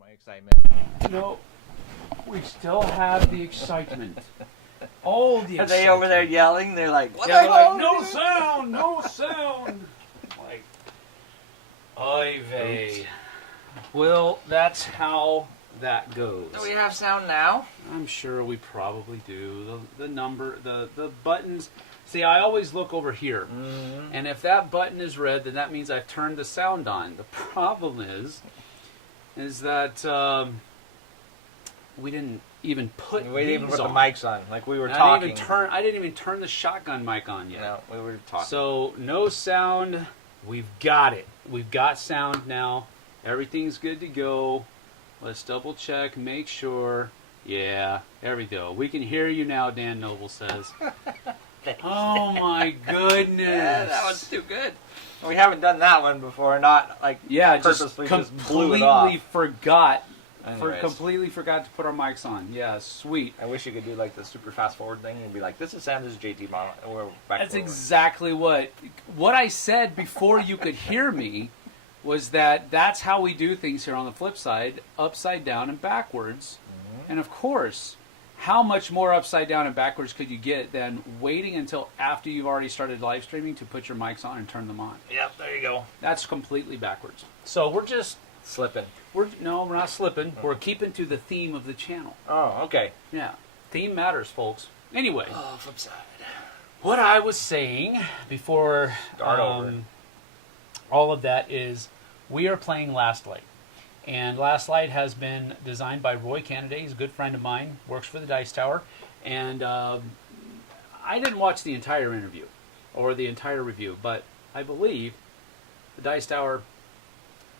my excitement. No, we still have the excitement. All the excitement. Are they over there yelling? They're like, what Yeah, the they're hell? like, no sound, no sound. Like, oy vey. Well, that's how that goes. Do we have sound now? I'm sure we probably do. The number, the buttons. See, I always look over here. Mm-hmm. And if that button is red, then that means I've turned the sound on. The problem is that we didn't even put We didn't even these put the on. mics on, like we were I talking. didn't even turn the shotgun mic on yet. No, we were talking. So, no sound. We've got it. We've got sound now. Everything's good to go. Let's double check, make sure. Yeah, there we go. We can hear you now, Dan Noble says. Oh my goodness. Yeah, that was too good. We haven't done that one before, not like purposely just blew it off. Completely forgot to put our mics on. Yeah, sweet. I wish you could do like the super fast forward thing and be like, this is Sam's JT model. And we're back That's forward. exactly what I said before you could hear me was that's how we do things here on the Flipside, upside down and backwards. Mm-hmm. And of course, how much more upside down and backwards could you get than waiting until after you've already started live streaming to put your mics on and turn them on? Yep, there you go. That's completely backwards. So we're just Slipping. we're not slipping. We're keeping to the theme of the channel. Oh, okay. Yeah, theme matters, folks. Anyway, Oh, Flipside. what I was saying before Start over. all of that is we are playing Last Light. And Last Light has been designed by Roy Canada. He's a good friend of mine, works for the Dice Tower. And I didn't watch the entire interview or the entire review, but I believe the Dice Tower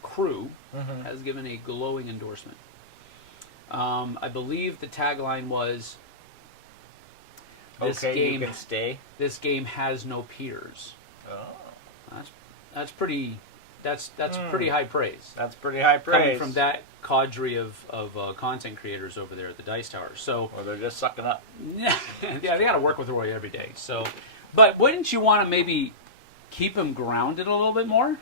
crew has given a glowing endorsement. I believe the tagline was, Okay, you can stay. This game has no peers. Oh. That's pretty pretty high praise. That's pretty high praise. Coming from that cadre of content creators over there at the Dice Tower. So, Or they're just sucking up. yeah, they got to work with Roy every day. So, but wouldn't you want to maybe keep him grounded a little bit more?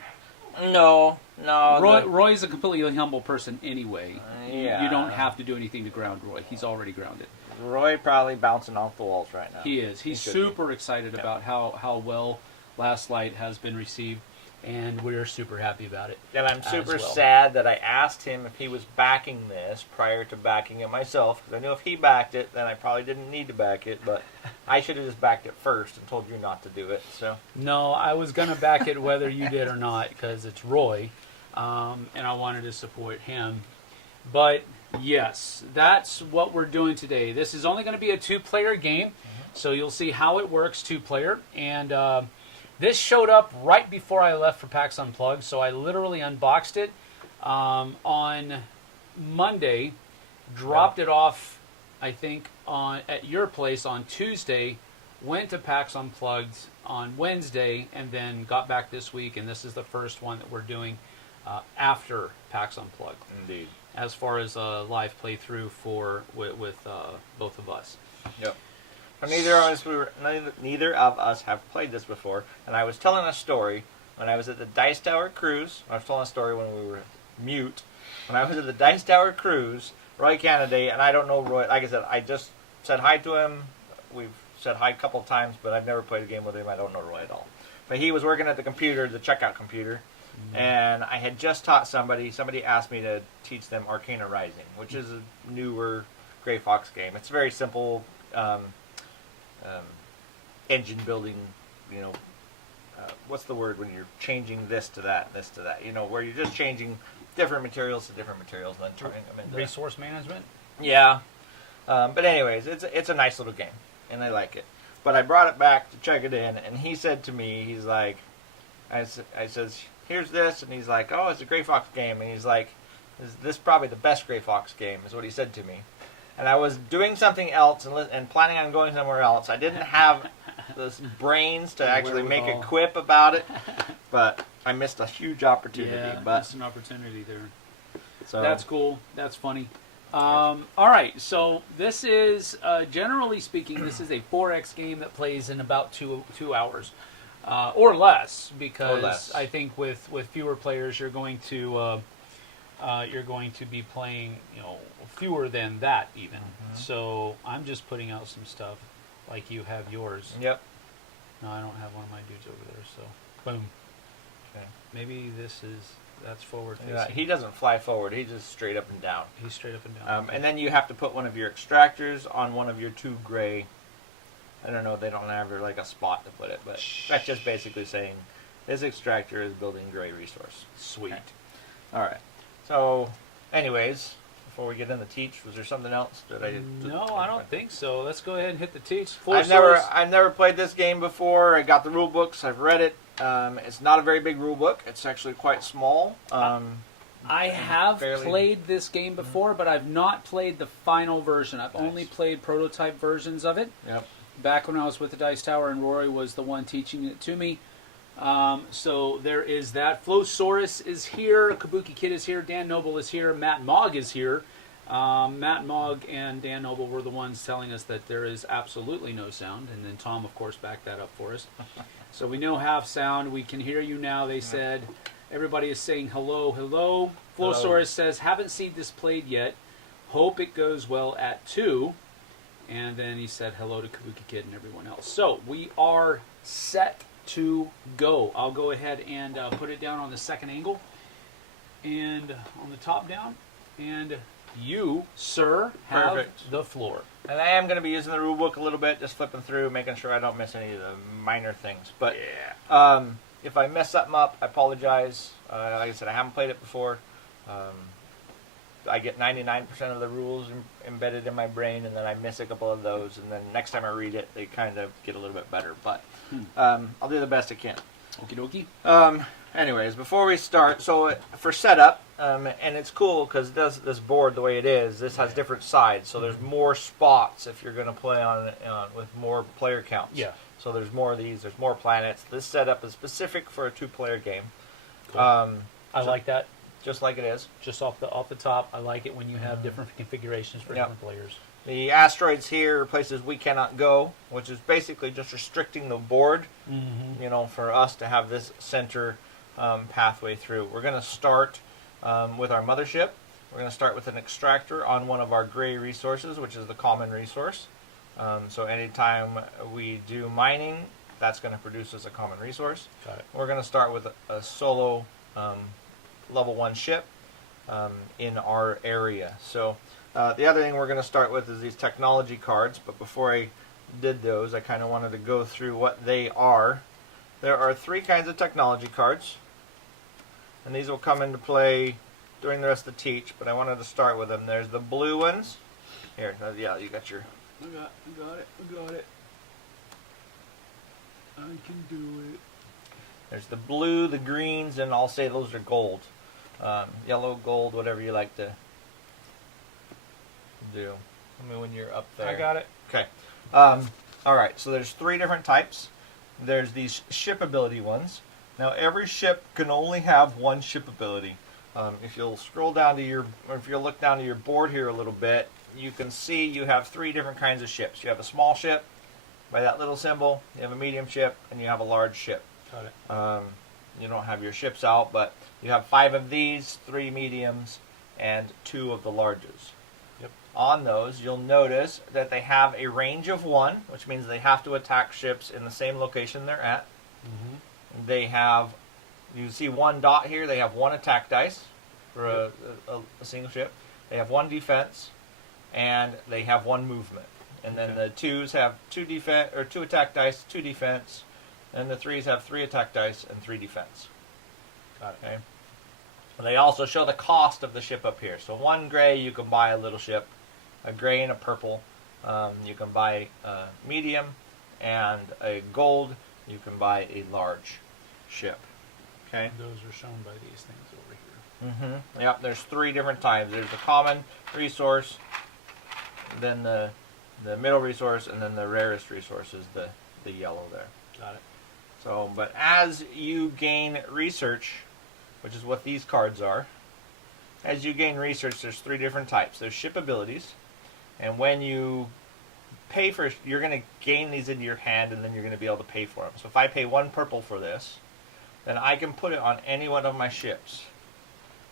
No. Roy's a completely humble person anyway. Yeah. You don't have to do anything to ground Roy. He's already grounded. Roy probably bouncing off the walls right now. He is. He's should super excited about how well Last Light has been received, and we're super happy about it. And I'm super as well. sad that I asked him if he was backing this prior to backing it myself, because I knew if he backed it, then I probably didn't need to back it, but I should have just backed it first and told you not to do it. So No, I was going to back it whether you did or not, because it's Roy, and I wanted to support him. But yes, that's what we're doing today. This is only going to be a two-player game, so you'll see how it works two-player. And this showed up right before I left for PAX Unplugged, so I literally unboxed it on Monday, dropped it off, I think, at your place on Tuesday, went to PAX Unplugged on Wednesday, and then got back this week, and this is the first one that we're doing after PAX Unplugged. indeed. As far as a live playthrough with both of us. Yep. And neither of us have played this before, and I was telling a story when I was at the Dice Tower cruise. I was telling a story when we were mute. When I was at the Dice Tower cruise, Roy Canada, and I don't know Roy. Like I said, I just said hi to him. We've said hi a couple of times, but I've never played a game with him. I don't know Roy at all. But he was working at the computer, the checkout computer. And I had just taught somebody asked me to teach them Arcana Rising, which is a newer Grey Fox game. It's very simple engine building, what's the word when you're changing this to that, where you're just changing different materials to different materials and then turning them into... Resource management? Yeah. But anyways, it's a nice little game, and I like it. But I brought it back to check it in, and he said to me, he's like, I says, here's this, and he's like, oh, it's a Grey Fox game, and he's like, is this probably the best Grey Fox game, is what he said to me. And I was doing something else and planning on going somewhere else. I didn't have the brains to actually make a quip about it, but I missed a huge opportunity. Yeah, but missed an opportunity there. So That's cool. That's funny. All right, so this is, generally speaking, this is a 4X game that plays in about two hours. Or less, because I think with fewer players, you're going to you're going to be playing, fewer than that even. So I'm just putting out some stuff like you have yours. Yep. No, I don't have one of my dudes over there, so boom. Okay. Maybe that's forward facing. Yeah, he doesn't fly forward. He's just straight up and down. He's straight up and down. And then you have to put one of your extractors on one of your 2 gray. I don't know. They don't have like a spot to put it, but that's just basically saying this extractor is building gray resource. Sweet. Okay. All right. So, anyways, before we get into teach, was there something else that I did? No, I don't think so. Let's go ahead and hit the teach. I've never played this game before. I got the rule books. I've read it. It's not a very big rule book. It's actually quite small. I have played this game before, but I've not played the final version. I've only played prototype versions of it. Yep. Back when I was with the Dice Tower, and Rory was the one teaching it to me. So there is that. Flowsaurus is here. Kabuki Kid is here. Dan Noble is here. Matt Mogg is here. Matt Mogg and Dan Noble were the ones telling us that there is absolutely no sound, and then Tom, of course, backed that up for us. So we now have sound. We can hear you now, they said. Everybody is saying hello, hello. Flowsaurus says, haven't seen this played yet. Hope it goes well at 2. And then he said hello to Kabuki Kid and everyone else. So we are set to go. I'll go ahead and put it down on the second angle and on the top down. And you, sir, have the floor. And I am going to be using the rule book a little bit, just flipping through, making sure I don't miss any of the minor things. But if I mess something up, I apologize. Like I said, I haven't played it before. I get 99% of the rules embedded in my brain, and then I miss a couple of those, and then next time I read it, they kind of get a little bit better. But I'll do the best I can. Okie dokie. Anyways, before we start, so for setup, and it's cool because this board, the way it is, this has different sides, so there's more spots if you're going to play on with more player counts. Yeah. So there's more of these, there's more planets. This setup is specific for a 2-player game. Cool. I like that. Just like it is. Just off the top, I like it when you have different configurations for different players. The asteroids here are places we cannot go, which is basically just restricting the board, for us to have this center pathway through. We're going to start with our mothership. We're going to start with an extractor on one of our gray resources, which is the common resource. So anytime we do mining, that's going to produce us a common resource. Got it. We're going to start with a solo level 1 ship in our area. So the other thing we're going to start with is these technology cards, but before I did those, I kind of wanted to go through what they are. There are 3 kinds of technology cards, and these will come into play during the rest of the teach, but I wanted to start with them. There's the blue ones. Here, yeah, you got your... I got it. I can do it. There's the blue, the greens, and I'll say those are gold. Yellow, gold, whatever you like to do. I mean, when you're up there. I got it. Okay. All right, so there's 3 different types. There's these ship ability ones. Now, every ship can only have 1 ship ability. If you'll scroll down to if you'll look down to your board here a little bit, you can see you have 3 different kinds of ships. You have a small ship, by that little symbol. You have a medium ship, and you have a large ship. Got it. You don't have your ships out, but you have 5 of these, 3 mediums, and 2 of the larges. Yep. On those, you'll notice that they have a range of 1, which means they have to attack ships in the same location they're at. They have, you see 1 dot here, they have 1 attack dice for a single ship. They have 1 defense, and they have 1 movement. And then the 2s have 2 attack dice, 2 defense, and the 3s have 3 attack dice and 3 defense. Got it. Okay. They also show the cost of the ship up here. So 1 gray, you can buy a little ship. A gray and a purple, you can buy a medium, and a gold, you can buy a large ship. Okay. Those are shown by these things over here. Yep. There's 3 different types. There's the common resource, then the middle resource, and then the rarest resource is the yellow there. Got it. So, but as you gain research, which is what these cards are, as you gain research, there's 3 different types. There's ship abilities, and when you pay for, you're going to gain these into your hand, and then you're going to be able to pay for them. So if I pay 1 purple for this, then I can put it on any one of my ships.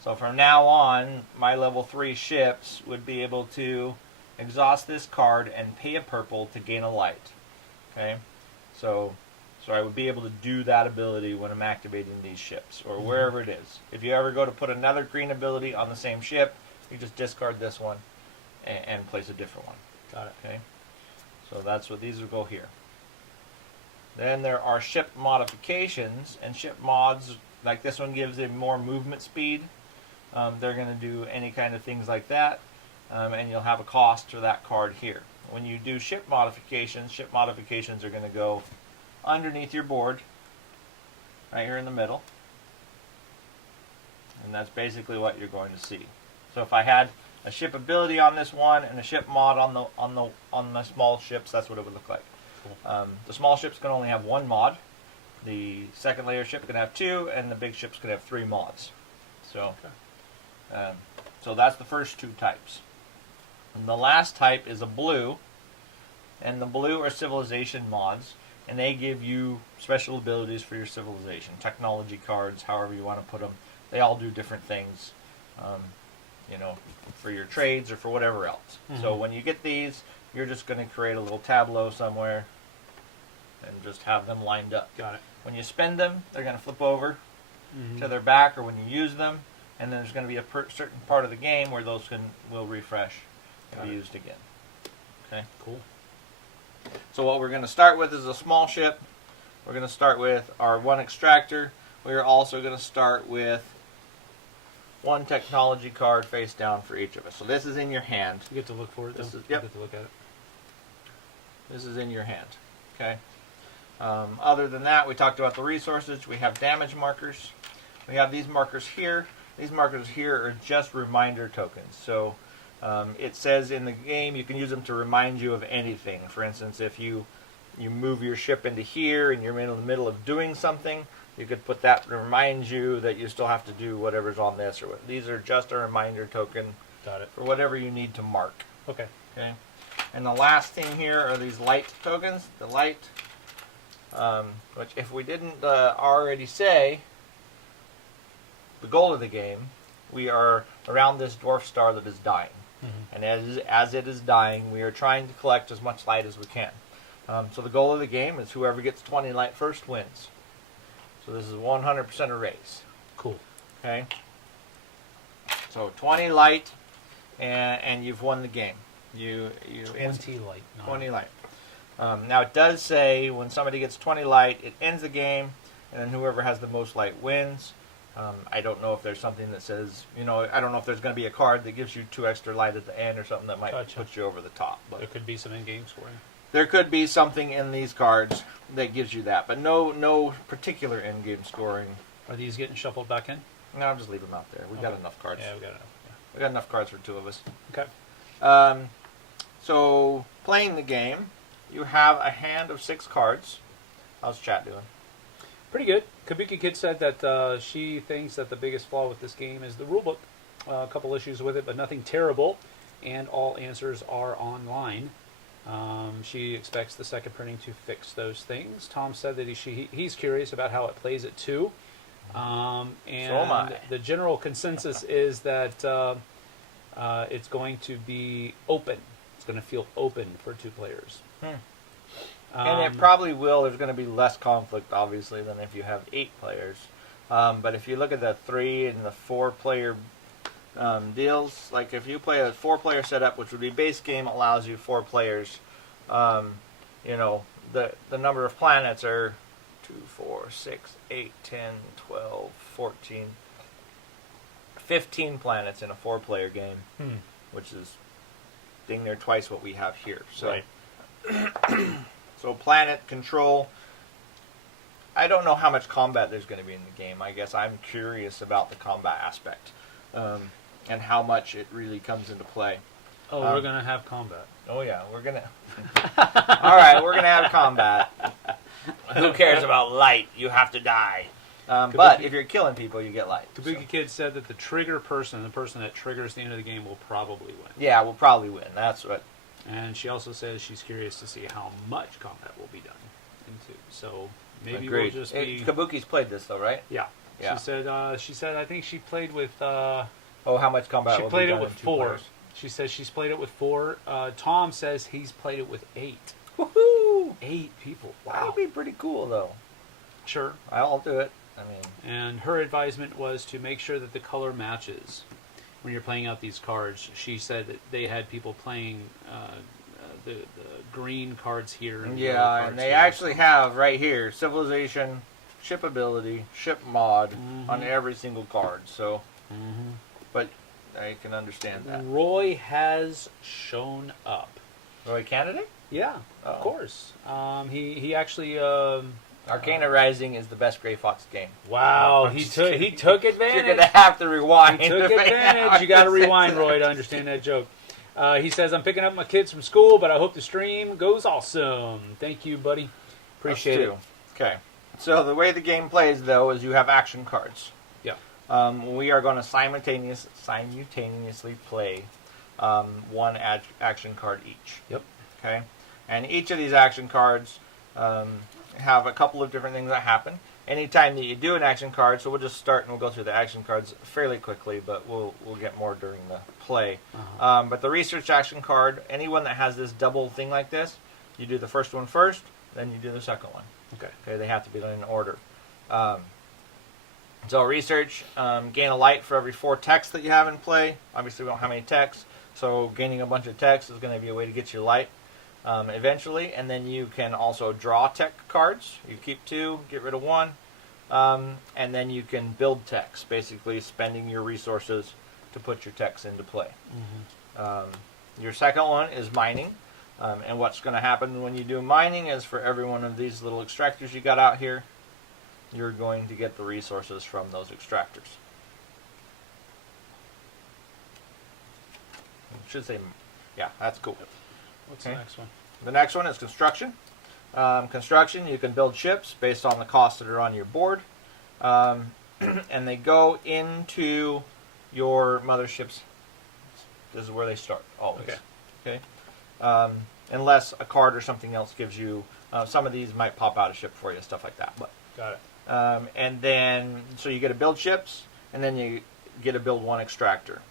So from now on, my level 3 ships would be able to exhaust this card and pay a purple to gain a light. Okay, so I would be able to do that ability when I'm activating these ships, or wherever it is. If you ever go to put another green ability on the same ship, you just discard this one and place a different one. Got it. Okay, so that's what these will go here. Then there are ship modifications, and ship mods, like this one gives it more movement speed. They're going to do any kind of things like that, and you'll have a cost for that card here. When you do ship modifications are going to go underneath your board, right here in the middle, and that's basically what you're going to see. So if I had a ship ability on this one and a ship mod on the small ships, that's what it would look like. Cool. The small ships can only have one mod. The second layer ship can have 2, and the big ships can have 3 mods. So, so that's the first 2 types. And the last type is a blue, and the blue are civilization mods, and they give you special abilities for your civilization, technology cards, however you want to put them. They all do different things, you know, for your trades or for whatever else. So when you get these, you're just going to create a little tableau somewhere and just have them lined up. Got it. When you spend them, they're going to flip over to their back, or when you use them, and then there's going to be a certain part of the game where those will refresh and be used again. Okay, cool. So what we're going to start with is a small ship. We're going to start with our 1 extractor. We're also going to start with 1 technology card face down for each of us. So this is in your hand. You get to look for it, though? Yep. You get to look at it. This is in your hand. Okay. Other than that, we talked about the resources. We have damage markers. We have these markers here. These markers here are just reminder tokens. So it says in the game you can use them to remind you of anything. For instance, if you move your ship into here and you're in the middle of doing something, you could put that to remind you that you still have to do whatever's on this. Or what. These are just a reminder token. Got it. For whatever you need to mark. Okay. Okay. And the last thing here are these light tokens. The light, which if we didn't already say, the goal of the game, we are around this dwarf star that is dying. And as it is dying, we are trying to collect as much light as we can. So the goal of the game is whoever gets 20 light first wins. So this is 100% a race. Cool. Okay. So 20 light, and you've won the game. You 20 light. 20 light. Now it does say when somebody gets 20 light, it ends the game, and then whoever has the most light wins. I don't know if there's something that says, you know, I don't know if there's going to be a card that gives you 2 extra light at the end or something that might put you over the top. But there could be some in-game scoring. there could be something in these cards that gives you that, but no particular in-game scoring. Are these getting shuffled back in? No, I'll just leave them out there. We've got enough cards. Yeah, we got enough. Yeah. We got enough cards for 2 of us. Okay. So, playing the game, you have a hand of 6 cards. How's chat doing? Pretty good. Kabuki Kid said that she thinks that the biggest flaw with this game is the rulebook. A couple issues with it, but nothing terrible, and all answers are online. She expects the second printing to fix those things. Tom said that he's curious about how it plays it too. And So am I. the general consensus is that it's going to be open. It's going to feel open for 2 players. And it probably will. There's going to be less conflict, obviously, than if you have 8 players. But if you look at the 3 and the 4-player deals, like if you play a 4-player setup, which would be base game, allows you 4 players. You know, the number of planets are 2, 4, 6, 8, 10, 12, 14, 15 planets in a 4-player game, which is dang near twice what we have here. So, right. So planet control. I don't know how much combat there's going to be in the game. I guess I'm curious about the combat aspect and how much it really comes into play. Oh, we're going to have combat. Oh, yeah, we're going to... All right, we're going to have combat. Who cares about light? You have to die. But if you're killing people, you get light. Kabuki Kid said that the trigger person, the person that triggers the end of the game, will probably win. Yeah, we'll probably win. That's what... And she also says she's curious to see how much combat will be done into. So maybe Agreed. we'll just be... Kabuki's played this, though, right? Yeah. Yeah. She said I think she played with. Oh, how much combat? She will played be it done with in 2 4. players? She says she's played it with 4. Tom says he's played it with 8. Woohoo! 8 people. That Wow. would be pretty cool, though. Sure. I'll do it. I mean, And her advisement was to make sure that the color matches when you're playing out these cards. She said that they had people playing the green cards here. And the yellow yeah, cards and they here, actually so. have right here civilization, ship ability, ship mod Mhm. on every single card. So, Mhm. but I can understand that. Roy has shown up. Roy candidate? Yeah, Oh. of course. He actually. Arcana Rising is the best Grey Fox game. Wow, I'm he just took kidding. advantage. You're gonna have to rewind. He took right advantage. now. You got to rewind, Roy, to understand that joke. He says, "I'm picking up my kids from school, but I hope the stream goes awesome." Thank you, buddy. Appreciate it. Okay. So the way the game plays, though, is you have action cards. Yeah. We are going to simultaneously play one action card each. Yep. Okay. And each of these action cards have a couple of different things that happen. Anytime that you do an action card, so we'll just start and we'll go through the action cards fairly quickly, but we'll get more during the play. Uh-huh. But the research action card, anyone that has this double thing like this, you do the first one first, then you do the second one. Okay, they have to be done in order. So research, gain a light for every 4 techs that you have in play. Obviously we don't have any techs, so gaining a bunch of techs is going to be a way to get you light eventually. And then you can also draw tech cards. You keep 2, get rid of 1. And then you can build techs, basically spending your resources to put your techs into play. Your second one is mining. And what's going to happen when you do mining is for every one of these little extractors you got out here, you're going to get the resources from those extractors. I should say, yeah, that's cool. What's Okay. the next one? The next one is construction. Construction, you can build ships based on the costs that are on your board. And they go into your motherships. This is where they start, always. Okay. Unless a card or something else gives you, some of these might pop out a ship for you, stuff like that. But Got it. and then, so you get to build ships, and then you get to build 1 extractor.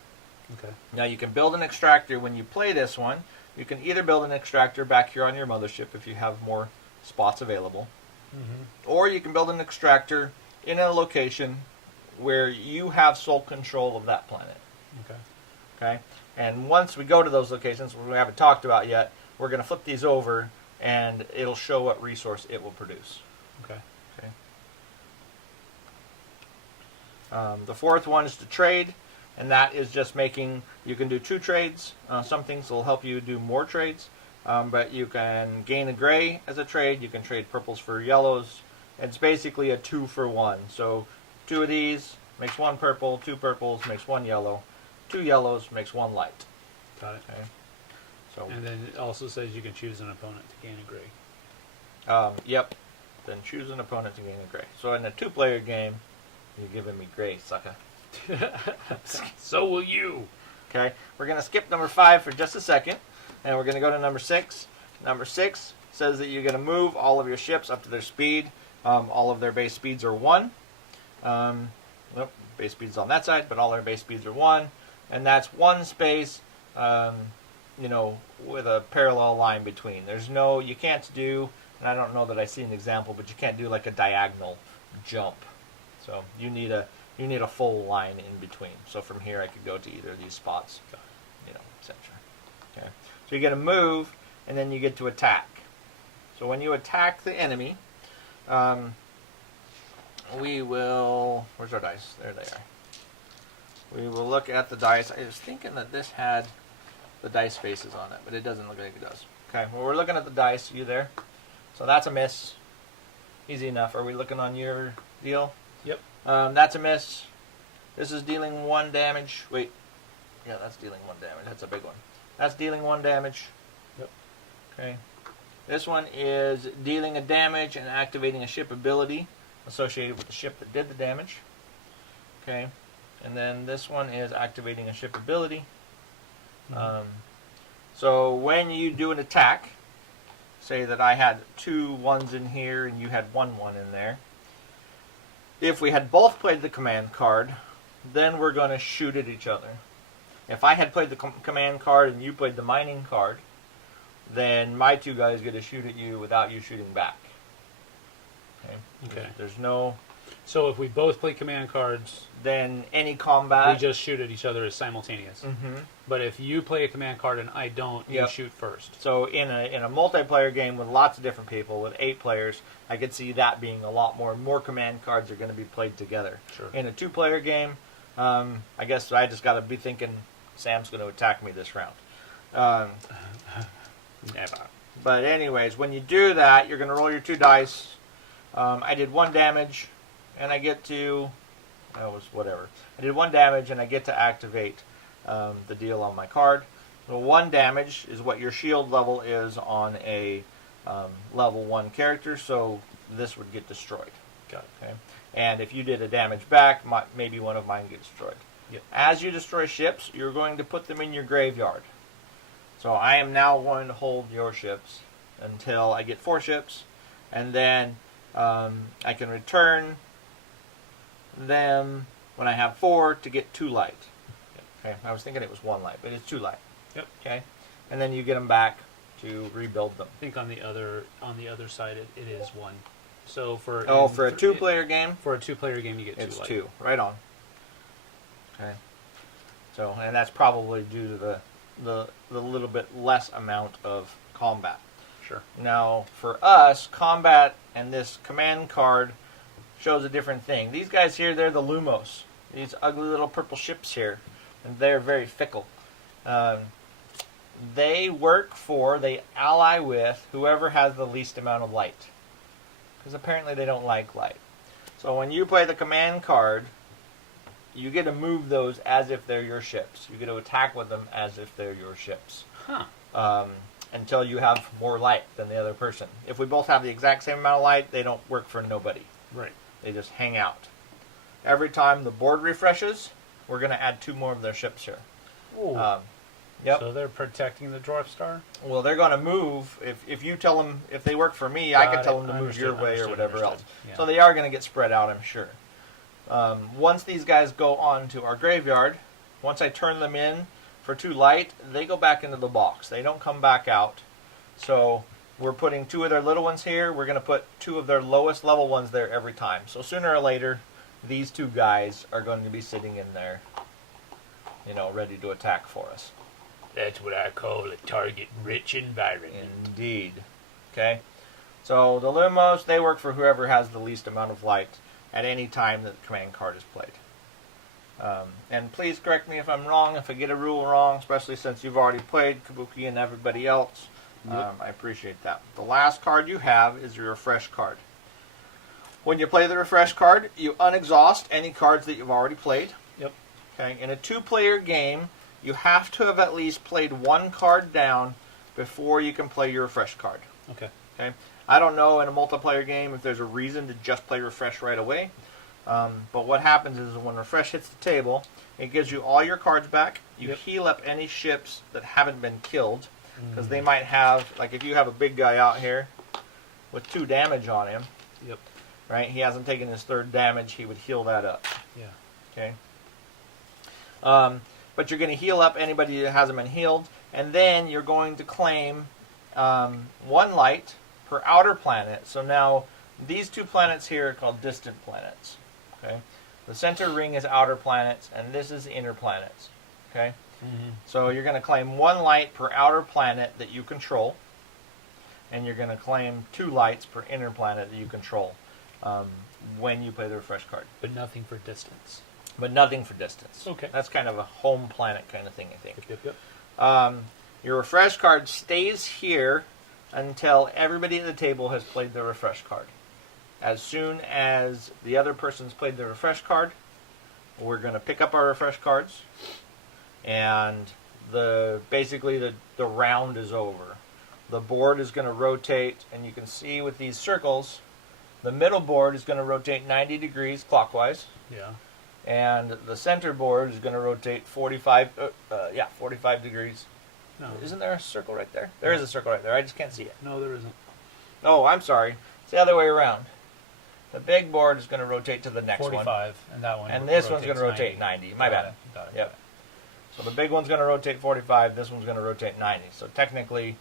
Okay. Now you can build an extractor when you play this one. You can either build an extractor back here on your mothership if you have more spots available, or you can build an extractor in a location where you have sole control of that planet. Okay. Okay? And once we go to those locations, which we haven't talked about yet, we're going to flip these over, and it'll show what resource it will produce. Okay. The fourth one is to trade, and that is just making, you can do 2 trades. Some things will help you do more trades, but you can gain a gray as a trade. You can trade purples for yellows. It's basically a 2 for 1. So 2 of these makes 1 purple, 2 purples makes 1 yellow, 2 yellows makes 1 light. Got it. Okay. So And then it also says you can choose an opponent to gain a gray. yep. Then choose an opponent to gain a gray. So in a 2-player game, you're giving me gray, sucker. So will you. Okay, we're going to skip number 5 for just a second, and we're going to go to number 6. Number 6 says that you're going to move all of your ships up to their speed. All of their base speeds are 1. Nope, base speeds on that side, but all their base speeds are 1. And that's 1 space, with a parallel line between. There's no, you can't do, and I don't know that I see an example, but you can't do like a diagonal jump. So you need a full line in between. So from here I could go to either of these spots, etc. Okay. So you get to move, and then you get to attack. So when you attack the enemy, we will, where's our dice? There they are. We will look at the dice. I was thinking that this had the dice faces on it, but it doesn't look like it does. Okay, well, we're looking at the dice. You there? So that's a miss. Easy enough. Are we looking on your deal? Yep. That's a miss. This is dealing 1 damage. Wait. Yeah, that's dealing 1 damage. That's a big one. That's dealing 1 damage. Yep. Okay. This one is dealing a damage and activating a ship ability associated with the ship that did the damage. Okay. And then this one is activating a ship ability. So when you do an attack, say that I had 2 1s in here and you had 1 1 in there, If we had both played the command card, then we're going to shoot at each other. If I had played the command card and you played the mining card, then my two guys get to shoot at you without you shooting back. Okay. There's no... So if we both play command cards, then any combat... we just shoot at each other as simultaneous. Mm-hmm. But if you play a command card and I don't, you shoot first. So in a multiplayer game with lots of different people, with 8 players, I could see that being a lot more command cards are going to be played together. Sure. In a 2-player game, I guess I just got to be thinking Sam's going to attack me this round. Never. But anyways, when you do that, you're going to roll your 2 dice. I did 1 damage, and I get to... That was whatever. I did 1 damage, and I get to activate the deal on my card. So 1 damage is what your shield level is on a level 1 character, so this would get destroyed. Got it. Okay? And if you did a damage back, maybe one of mine gets destroyed. Yep. As you destroy ships, you're going to put them in your graveyard. So I am now going to hold your ships until I get 4 ships, and then I can return them when I have 4 to get 2 light. Okay, I was thinking it was 1 light, but it's 2 light. Yep. Okay, and then you get them back to rebuild them. I think on the other side it is 1. So for a 2-player game, for a 2-player game you get 2 it's light. 2. Right on. Okay. So, and that's probably due to the little bit less amount of combat. Sure. Now, for us, combat and this command card shows a different thing. These guys here, they're the Lumos. These ugly little purple ships here. And they're very fickle. They ally with whoever has the least amount of light. Because apparently they don't like light. So when you play the command card, you get to move those as if they're your ships. You get to attack with them as if they're your ships. Huh. Until you have more light than the other person. If we both have the exact same amount of light, they don't work for nobody. Right. They just hang out. Every time the board refreshes, we're going to add 2 more of their ships here. Ooh. Yep. So they're protecting the Dwarf Star? Well, they're going to move. If you tell them, if they work for me, I can tell them to move your way or whatever else. Yeah. So they are going to get spread out, I'm sure. Once these guys go on to our graveyard, once I turn them in for 2 light, they go back into the box. They don't come back out. So we're putting 2 of their little ones here. We're going to put 2 of their lowest level ones there every time. So sooner or later, these 2 guys are going to be sitting in there, ready to attack for us. That's what I call a target-rich environment. Indeed. Okay? So the Lumos, they work for whoever has the least amount of light at any time that the command card is played. And please correct me if I'm wrong, if I get a rule wrong, especially since you've already played Kabuki and everybody else. Yep. I appreciate that. The last card you have is your refresh card. When you play the refresh card, you unexhaust any cards that you've already played. Yep. Okay. In a 2-player game, you have to have at least played 1 card down before you can play your refresh card. Okay. Okay. I don't know in a multiplayer game if there's a reason to just play refresh right away. But what happens is when refresh hits the table, it gives you all your cards back. You heal up any ships that haven't been killed. Because they might have, like if you have a big guy out here with 2 damage on him, Yep. right? He hasn't taken his 3rd damage. He would heal that up. Yeah. Okay. But you're going to heal up anybody that hasn't been healed, and then you're going to claim 1 light per outer planet. So now these 2 planets here are called distant planets. Okay. The center ring is outer planets, and this is inner planets. Okay. Mm-hmm. So you're going to claim 1 light per outer planet that you control, and you're going to claim 2 lights per inner planet that you control when you play the refresh card. But nothing for distance. But nothing for distance. Okay. That's kind of a home planet kind of thing, I think. Yep. Your refresh card stays here until everybody at the table has played their refresh card. As soon as the other person's played their refresh card, we're going to pick up our refresh cards, and basically the round is over. The board is going to rotate, and you can see with these circles, the middle board is going to rotate 90 degrees clockwise. Yeah. And the center board is going to rotate 45 degrees. No. Isn't there a circle right there? There is a circle right there. I just can't see it. No, there isn't. Oh, I'm sorry. It's the other way around. The big board is going to rotate to the next 45, and that one. and this one's going rotates to rotate 90. My bad. Got it. Yep. So the big one's going to rotate 45. This one's going to rotate 90. So technically,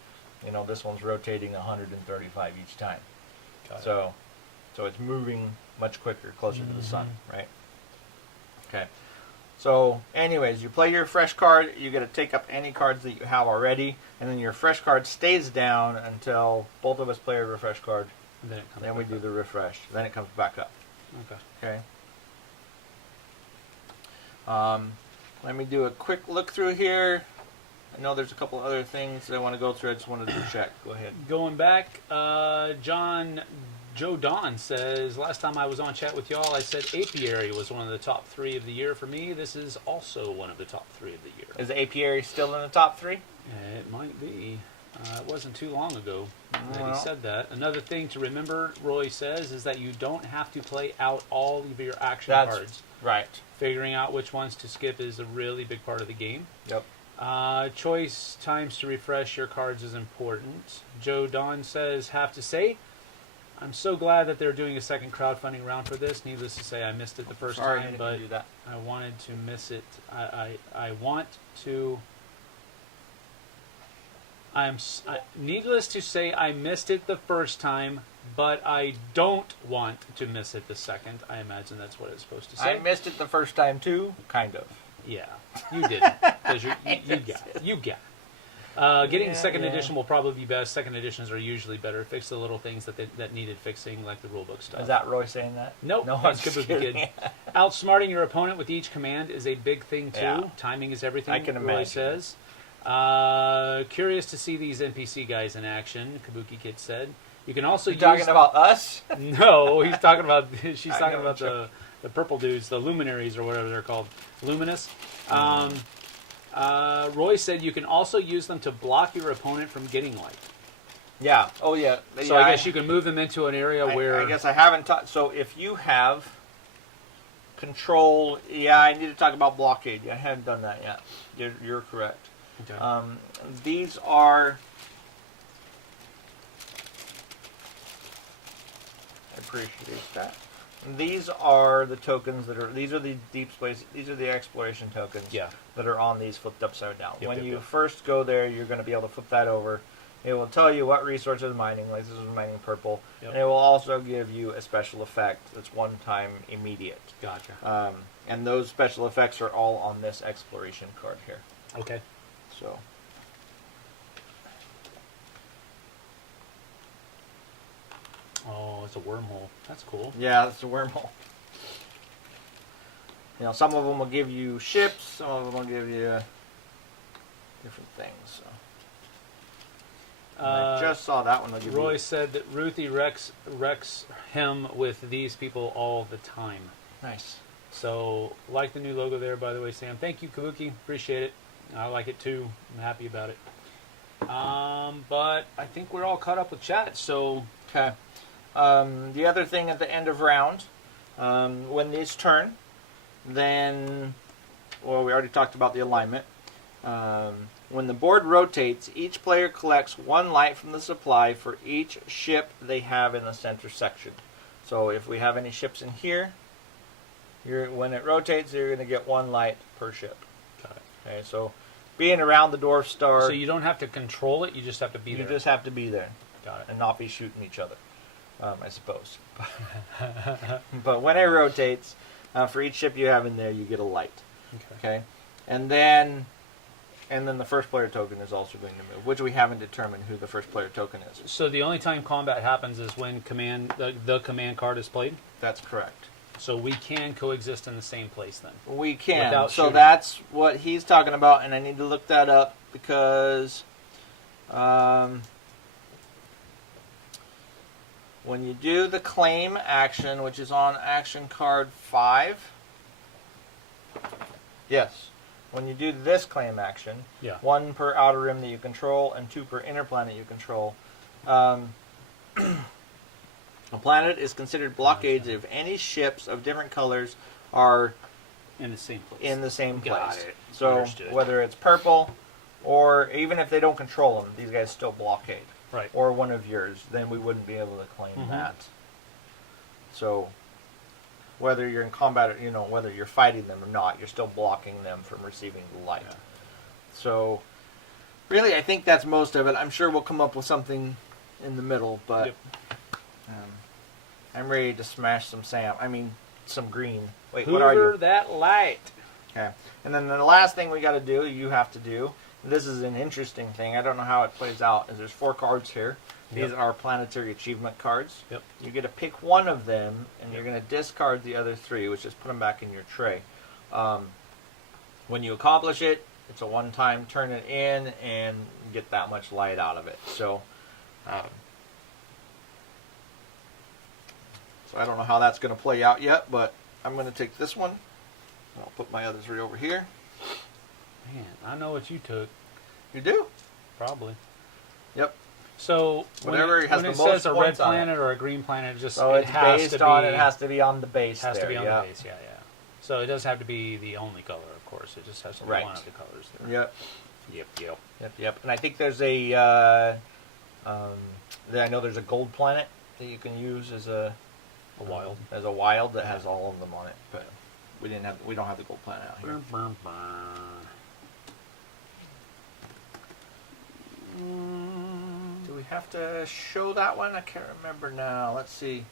this one's rotating 135 each time. Got it. So it's moving much quicker, closer to the sun, right? Okay. So, anyways, you play your fresh card. You get to take up any cards that you have already, and then your fresh card stays down until both of us play a refresh card. And Then we do the refresh. Then it comes back up. Okay. Okay. Let me do a quick look through here. I know there's a couple other things that I want to go through. I just wanted to check. Go ahead. Going back, Joe Don says, last time I was on chat with y'all, I said Apiary was one of the top 3 of the year for me. This is also one of the top 3 of the year. Is Apiary still in the top 3? It might be. It wasn't too long ago that he said that. Another thing to remember, Roy says, is that you don't have to play out all of your action cards. Right. Figuring out which ones to skip is a really big part of the game. Yep. Choice times to refresh your cards is important. Joe Don says, have to say, I'm so glad that they're doing a second crowdfunding round for this. Needless to say, I missed it the first time, but I wanted to miss it. Needless to say, I missed it the first time, but I don't want to miss it the second. I imagine that's what it's supposed to say. I missed it the first time too, kind of. Yeah, you didn't, because you got it. Getting second edition will probably be best. Second editions are usually better. Fix the little things that needed fixing, like the rulebook stuff. Is that Roy saying that? Nope. No, I'm Kid. Outsmarting your opponent with each command is a big thing, too. Yeah. Timing is everything, I can Roy imagine. says. Curious to see these NPC guys in action, Kabuki Kid said. You can also talking about us? No, she's talking about the purple dudes, the luminaries or whatever they're called. Luminous. Roy said you can also use them to block your opponent from getting light. Yeah. Oh, yeah. So I guess you can move them into an area where... I guess I haven't talked... So if you have control... Yeah, I need to talk about blockade. I haven't done that yet. You're correct. Okay. These are... I appreciate that. These are the tokens that are... These are the deep space... These are the exploration tokens that are on these flipped upside down. When you first go there, you're going to be able to flip that over. It will tell you what resources mining, like this is mining purple. And it will also give you a special effect that's one-time immediate. Gotcha. And those special effects are all on this exploration card here. Okay. So... Oh, it's a wormhole. That's cool. Yeah, it's a wormhole. Some of them will give you ships, some of them will give you different things. So. I just saw that one. Roy said that Ruthie wrecks him with these people all the time. Nice. So, like the new logo there, by the way, Sam. Thank you, Kabuki. Appreciate it. I like it too. I'm happy about it. But I think we're all caught up with chat, so... Okay. The other thing at the end of round, when these turn, then, well, we already talked about the alignment. When the board rotates, each player collects 1 light from the supply for each ship they have in the center section. So if we have any ships in here, when it rotates, you're going to get 1 light per ship. Got it. Okay, so being around the Dwarf Star... So you don't have to control it, you just have to be there. You just have to be there. Got it. And not be shooting each other. I suppose. But when it rotates, for each ship you have in there, you get a light. Okay. And then the first player token is also going to move, which we haven't determined who the first player token is. So the only time combat happens is when the command card is played? That's correct. So we can coexist in the same place then? We can. Without so shooting. That's what he's talking about, and I need to look that up because... when you do the claim action, which is on action card 5, yes, when you do this claim action, 1 per outer rim that you control and 2 per inner planet you control, a planet is considered blockades if any ships of different colors are in the same place. Got it. So Understood. whether it's purple or even if they don't control them, these guys still blockade. Right. Or one of yours, then we wouldn't be able to claim that. So whether you're in combat or, whether you're fighting them or not, you're still blocking them from receiving the light. Yeah. So really, I think that's most of it. I'm sure we'll come up with something in the middle, but Yep. I'm ready to smash some green. Wait, what are Hoover you? that light. Okay. And then the last thing we got to do, you have to do, this is an interesting thing. I don't know how it plays out, is there's 4 cards here. These Yep. are planetary achievement cards. Yep. You get to pick one of them, and you're going to discard the other 3, which is put them back in your tray. When you accomplish it, it's a one-time turn it in and get that much light out of it. So I don't know how that's going to play out yet, but I'm going to take this one. I'll put my other 3 over here. Man, I know what you took. You do? Probably. Yep. So Whatever when it, has when the it most says a red points on it. planet or a green planet, it It's has based to on be, it has to be on the base. has to be on yeah. the base. Yeah, yeah. So it doesn't have to be the only color, of course. It just has to be Right. one of the colors there. Yep. Yep. And I think there's a. I know there's a gold planet that you can use as a wild. that has all of them on it, but we don't have the gold planet out here. Do we have to show that one? I can't remember now. Let's see.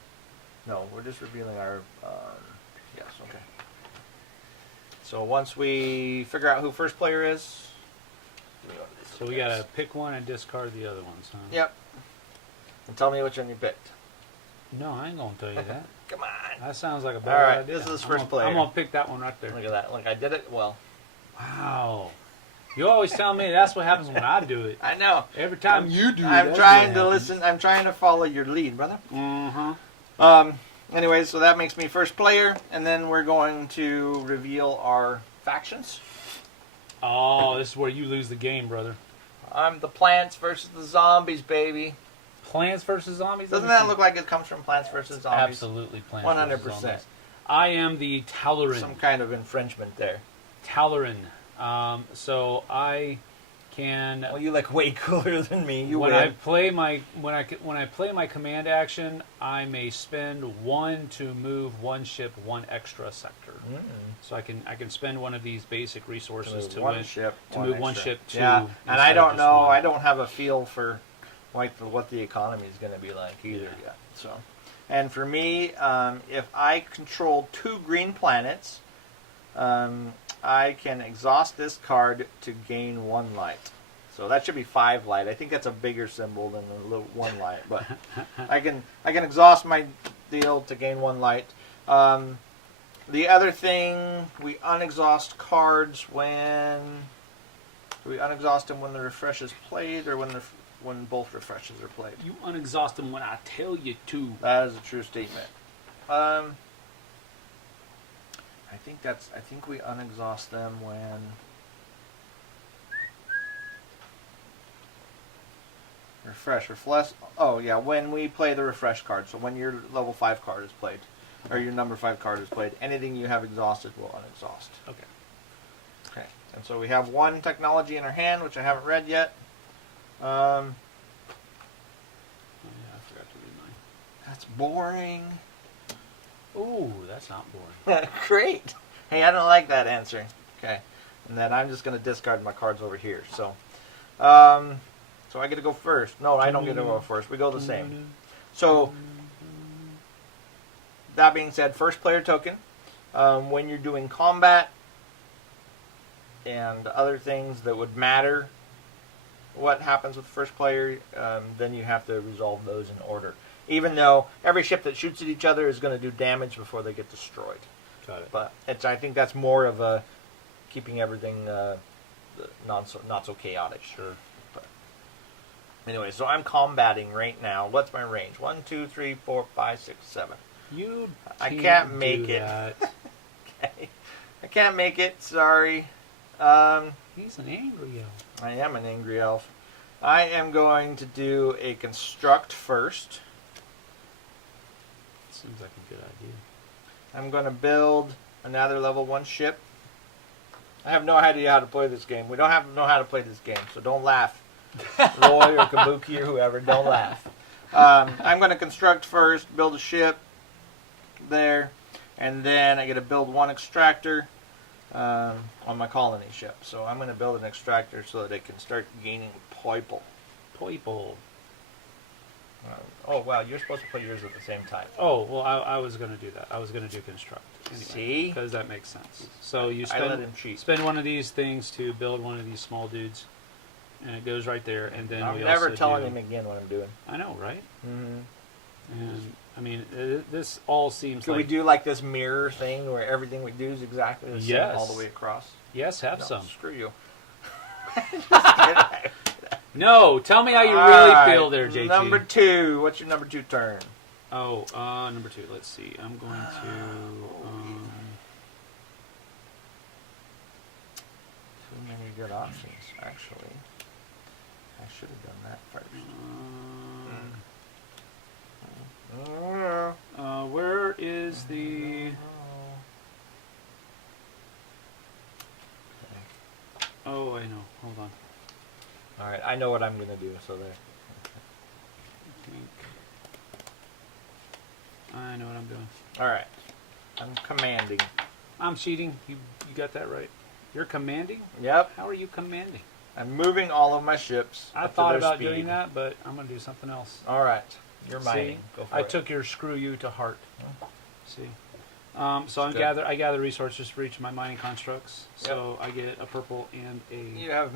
No, we're just revealing our. Yes. Okay. So once we figure out who first player is. So we gotta pick one and discard the other ones, huh? Yep. And tell me which one you picked. No, I ain't gonna tell you that. Come on. That sounds like a bad All right, idea. this is I'm first gonna- player. I'm gonna pick that one right there. Look at that. Look, I did it well. Wow. You always tell me that's what happens when I do it. I know. Every time you do it, I'm that's trying what to happens. listen. I'm trying to follow your lead, brother. Uh-huh. Anyway, so that makes me first player, and then we're going to reveal our factions. Oh, this is where you lose the game, brother. I'm the Plants versus the Zombies, baby. Plants versus Zombies? Doesn't that look like it comes from Plants versus Zombies? Absolutely Plants 100%. versus Zombies. I am the Tauleran. Some kind of infringement there. Tauleran. So I can. Well, you look way cooler than me. You when win. I play my command action, I may spend 1 to move 1 ship 1 extra sector. So I can spend one of these basic resources to one win, ship, to move 1 ship 2. Yeah, and instead I of don't just know. 1. I don't have a feel for what the economy is going to be like either Yeah. yet. So, and for me, if I control 2 green planets, I can exhaust this card to gain 1 light. So that should be 5 light. I think that's a bigger symbol than the little 1 light, but I can exhaust my deal to gain 1 light. The other thing, we unexhaust cards when. Do we unexhaust them when the refresh is played, or when both refreshes are played? You unexhaust them when I tell you to. That is a true statement. I think we unexhaust them when. Refresh. Oh yeah, when we play the refresh card. So when your level 5 card is played, or your number 5 card is played, anything you have exhausted will unexhaust. Okay. Okay. And so we have 1 technology in our hand, which I haven't read yet. Oh, yeah, I forgot to read mine. That's boring. Ooh, that's not boring. Great. Hey, I don't like that answer. Okay. And then I'm just going to discard my cards over here. So, so I get to go first. No, I don't get to go first. We go the same. So, that being said, first player token. When you're doing combat and other things that would matter, what happens with the first player, then you have to resolve those in order. Even though every ship that shoots at each other is going to do damage before they get destroyed. Got it. But I think that's more of a keeping everything not so chaotic. Sure. But anyway, so I'm combating right now. What's my range? 1, 2, 3, 4, 5, 6, 7. I can't make it. Okay. I can't make it. Sorry. He's an angry elf. I am an angry elf. I am going to do a construct first. Seems like a good idea. I'm going to build another level 1 ship. I have no idea how to play this game. We don't know how to play this game, so don't laugh. Roy or Kabuki or whoever, don't laugh. I'm going to construct first, build a ship, there, and then I get to build one extractor on my colony ship. So I'm going to build an extractor so that it can start gaining people. Oh wow, you're supposed to put yours at the same time. Oh well, I was going to do that. I was going to do construct. Anyway, See? because that makes sense. So you I let him cheat. spend one of these things to build one of these small dudes, and it goes right there. And then I'm we never also telling do, him again what I'm doing. I know, right? Mm-hmm. And I mean, this all seems Can like we do like this mirror thing where everything we do is exactly the same Yes. all the way across? yes, have No, some. Screw you. Just kidding. No, tell me how you All really right, feel there, JT. Number 2. What's your number 2 turn? Oh, number 2. Let's see. I'm going to. Too many good options, actually. I should have done that first. Where is the? Oh, I know. Hold on. All right, I know what I'm going to do. So there. I know what I'm doing. All right, I'm commanding. I'm cheating. You got that right. You're commanding? Yep, How are you commanding? I'm moving all of my ships. I up to thought their about speed. doing that, but I'm going to do something else. All right, you're See? mining. Go for I it. took your screw you to heart. Oh. See? So I Good. gather resources for each of my mining constructs. So I get a purple and a You have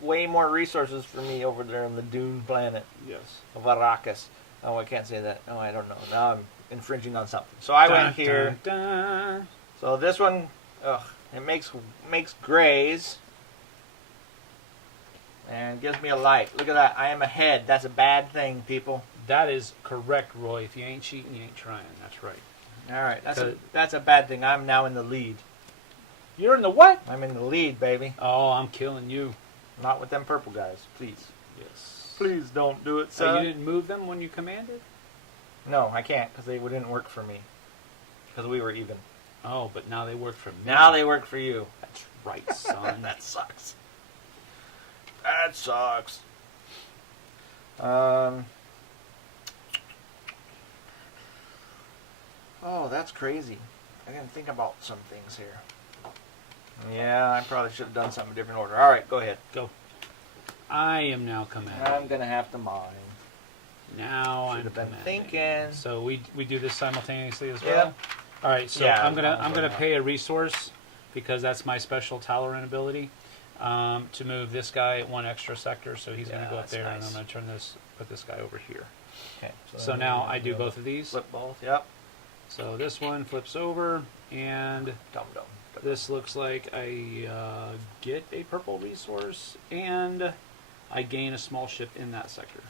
way more resources for me over there on the Dune planet yes. of Arrakis. Oh, I can't say that. No, I don't know. Now I'm infringing on something. So I went here. Dun, dun. So this one, it makes grays and gives me a light. Look at that. I am ahead. That's a bad thing, people. That is correct, Roy. If you ain't cheating, you ain't trying. That's right. All right, that's a bad thing. I'm now in the lead. You're in the what? I'm in the lead, baby. Oh, I'm killing you. Not with them purple guys, please. Yes. Please don't do it, So son. you didn't move them when you commanded? No, I can't because they didn't work for me. Because we were even. Oh, but now they work for me. Now they work for you. That's right, son. That sucks. That sucks. Oh, that's crazy. I didn't think about some things here. Yeah, I probably should have done something in a different order. All right, go ahead. Go. I am now commanding. I'm going to have to mine. Now Should I'm have been commanding. thinking. So we do this simultaneously as Yeah. well? All right, so Yeah, I'm gonna I'm I'm gonna going pay a resource because that's my special Talorant ability to move this guy one extra sector. So he's gonna Yeah, go up that's there, and nice. I'm gonna put this guy over here. Okay. So now I do both of these. Flip both. Yep. So this one flips over, and Dum dum. this looks like I get a purple resource, and I gain a small ship in that sector.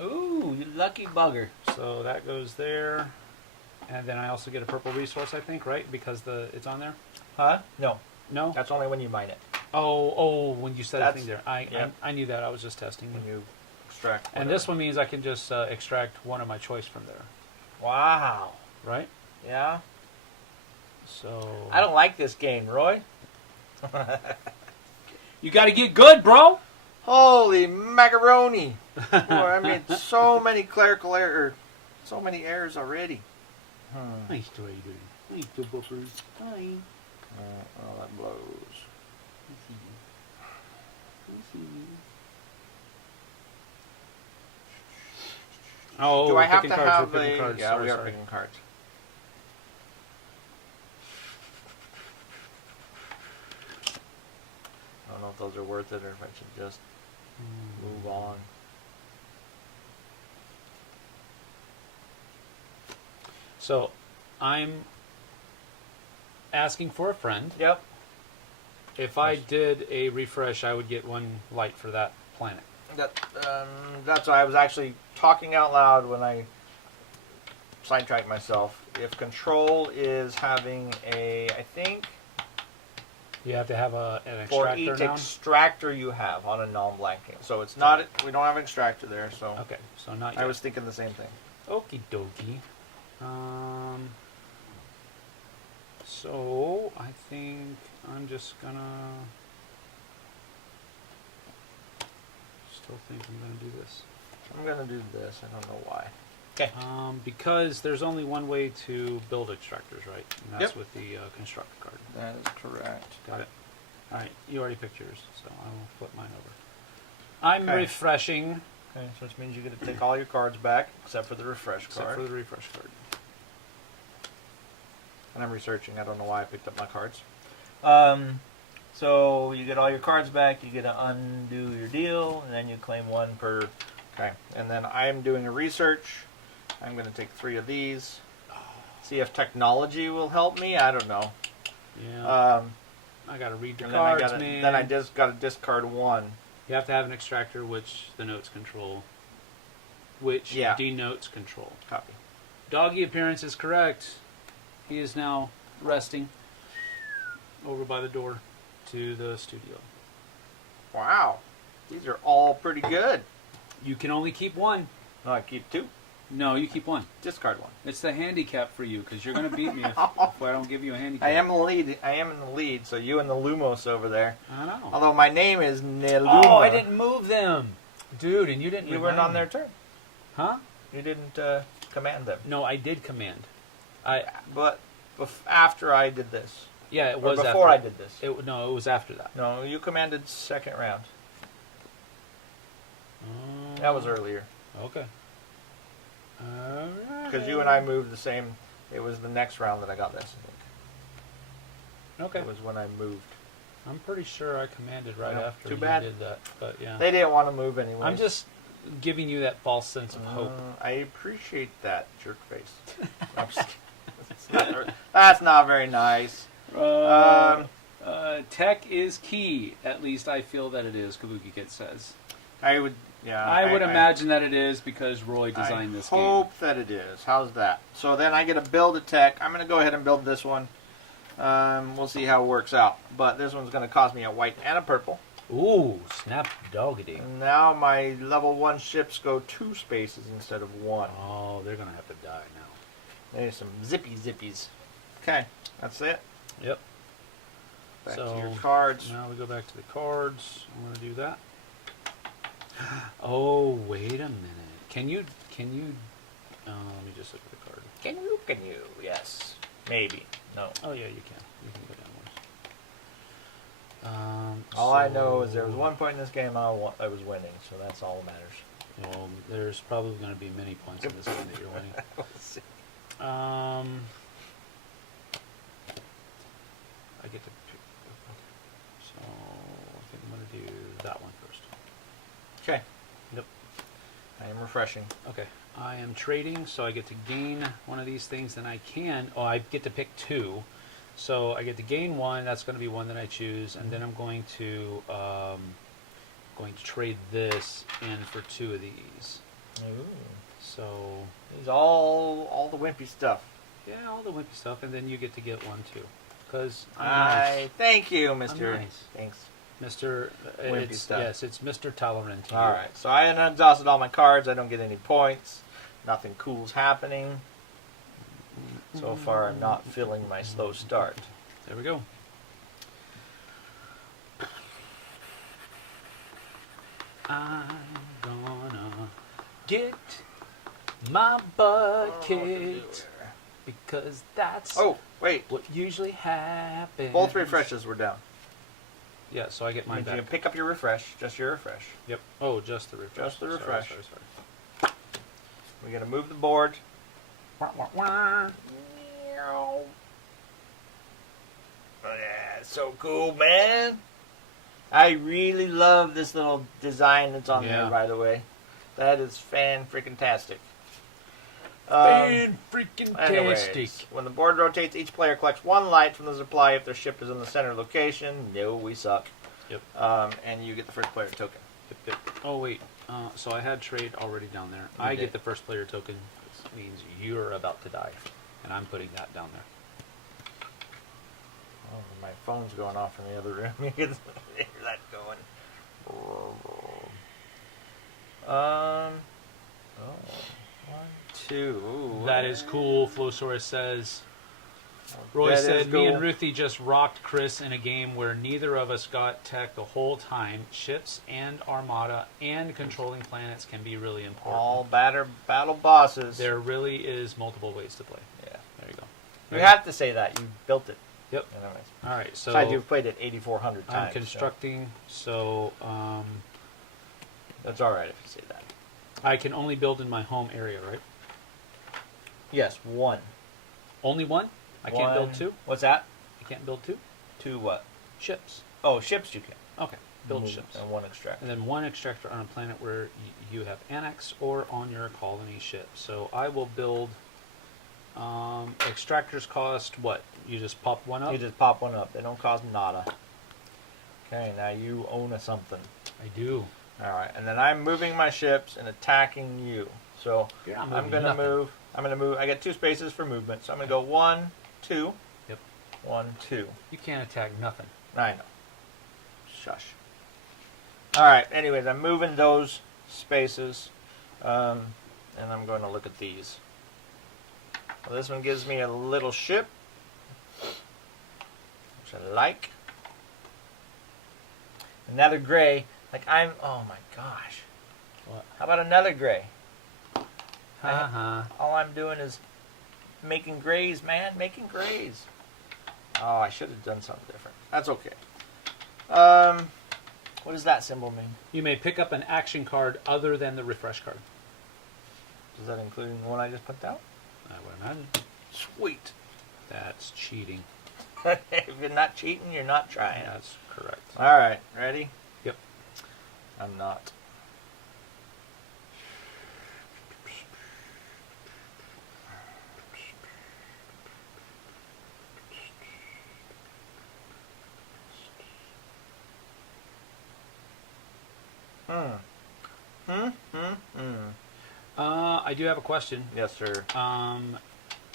Ooh, you lucky bugger. So that goes there, and then I also get a purple resource, I think, right? Because it's on there. Huh? No, No. that's only when you mine it. Oh, when you said a thing That's- there, yeah. I knew that. I was just testing. When you extract. And this one means I can just extract one of my choice from there, Wow. right? Yeah. So I don't like this game, Roy. You got to get good, bro. Holy macaroni! Boy, I made so many clerical errors, so many errors already. Nice trader. Nice buffers. Hi. Oh, that blows. Oh, Do I have picking to cards, have we're picking a? cards. Yeah, Sorry, we are sorry. picking cards. I don't know if those are worth it or if I should just move on. So, I'm asking for a friend. Yep. If I did a refresh, I would get one light for that planet. That's why I was actually talking out loud when I sidetracked myself. If control is having I think You have to have an for extractor each now. extractor you have on a non-blanking. So it's not, we don't have an extractor there, so Okay, so not yet. I was thinking the same thing. Okie dokie. So I think I'm just gonna. Still think I'm gonna do this. I'm going to do this. I don't know why. Okay. Because there's only one way to build extractors, right? And that's Yep. with the constructor card. That is correct. Got it. All right, you already picked yours, so I will flip mine over. I'm Okay. refreshing. Okay, so which means you get to take all your cards back except for the refresh Except card. for the refresh card. And I'm researching. I don't know why I picked up my cards. So you get all your cards back. You get to undo your deal, and then you claim one per. Okay, and then I am doing a research. I'm going to take 3 of these. See if technology will help me. I don't know. Yeah. I gotta read the And cards, man. then I just got to discard 1. You have to have an extractor which the notes control, which Yeah. denotes control. Copy. Doggy appearance is correct. He is now resting over by the door to the studio. Wow, these are all pretty good. You can only keep one. No, I keep 2. No, you keep one. Discard 1. It's the handicap for you because you're going to beat me if I don't give you a handicap. I am in the lead. I am in the lead. So you and the Lumos over there. I know. Although my name is Neluma. Oh, I didn't move them, dude, and you didn't. You weren't remind on me. their turn. Huh? You didn't command them. No, I did command. But after I did this. Yeah, it Or was before after. I did this. No, it was after that. No, you commanded second round. That was earlier. Okay. Because you and I moved the same. It was the next round that I got this, I think. Okay. It was when I moved. I'm pretty sure I commanded right No, after too you bad. did that. But yeah. They didn't want to move anyway. I'm just giving you that false sense of hope. I appreciate that, jerk face. I'm just kidding. That's not very nice. Tech is key. At least I feel that it is, Kabuki Kid says. I would, yeah. I would imagine that it is because Roy designed this game. I hope that it is. How's that? So then I get to build a tech. I'm going to go ahead and build this one. We'll see how it works out. But this one's going to cost me a white and a purple. Ooh, snap doggity. And now my level 1 ships go 2 spaces instead of 1. Oh, they're going to have to die now. There's some zippies. Okay, that's it. Yep. Back So, to your cards. Now we go back to the cards. I'm going to do that. Oh, wait a minute. Can you, let me just look at the card. Can you? Yes. Maybe. No. Oh, yeah, you can. You can go downwards. All I know is there was one point in this game I was winning, so that's all that matters. Well, there's probably going to be many points in this game that you're winning. I get to pick. Okay. So I think I'm going to do that one first. Okay. Yep. I am refreshing. Okay. I am trading, so I get to gain one of these things. Then I get to pick 2. So I get to gain 1. That's going to be one that I choose, and then I'm going to trade this in for 2 of these. Ooh. So These all the wimpy stuff. yeah, all the wimpy stuff, and then you get to get 1 too. Because Thank you, Mister. nice. Thanks. Mr. Wimpy stuff. Yes, it's Mr. Tolerant. to you. All right. So I exhausted all my cards. I don't get any points. Nothing cool's happening. So far, I'm not feeling my slow start. There we go. I'm gonna get my butt kicked because that's Oh, wait. what usually happens. Both refreshes were down. Yeah, so I get mine You can back. pick up your refresh. Just your refresh. Yep. Oh, just the refresh. Just the Sorry, refresh. sorry. We're going to move the board. Wah, wah, wah. Oh, yeah, so cool, man. I really love this little design that's on Yeah. there, by the way. That is fan-freaking-tastic. Fan-freaking-tastic. Anyways, when the board rotates, each player collects 1 light from the supply if their ship is in the center location. No, we suck. Yep. And you get the first player token. Oh, wait. So I had trade already down there. You I did. get the first player token. This means you're about to die. And I'm putting that down there. Oh, my phone's going off in the other room. You can hear that going. Oh, 1, 2. Ooh, That is cool, Flowsaurus says. Roy That said, is me and cool. Ruthie just rocked Chris in a game where neither of us got tech the whole time. Ships and armada and controlling planets can be really important. All battle bosses. There really is multiple ways to play. Yeah. There you go. You have to say that. You built it. Yep. Anyways. All right, so Besides, you've played it 8,400 times. I'm constructing, so That's all right if you say that. I can only build in my home area, right? Yes, one. Only one? I can't build two? What's that? I can't build two? Two what? Ships. Oh, ships you can. Okay, build Move ships. And one extractor. And then one extractor on a planet where you have annex or on your colony ship. So I will build extractors cost what? You just pop one up? You just pop one up. They don't cost nada. Okay, now you own a something. I do. Alright, and then I'm moving my ships and attacking you. So You're not I'm moving gonna nothing. move. I'm gonna move. I get 2 spaces for movement. So I'm gonna go 1, 2. Yep. 1, 2. You can't attack nothing. I know. Shush. Alright, anyways, I'm moving those spaces. And I'm going to look at these. Well, this one gives me a little ship, which I like. Another gray. Like oh my gosh. What? How about another gray? Ha All I'm doing is making grays, man. Making grays. Oh, I should have done something different. That's okay. What does that symbol mean? You may pick up an action card other than the refresh card. Does that include the one I just put down? I would imagine. Sweet. That's cheating. If you're not cheating, you're not trying. That's correct. Alright, ready? Yep. I'm not. I do have a question. Yes, sir.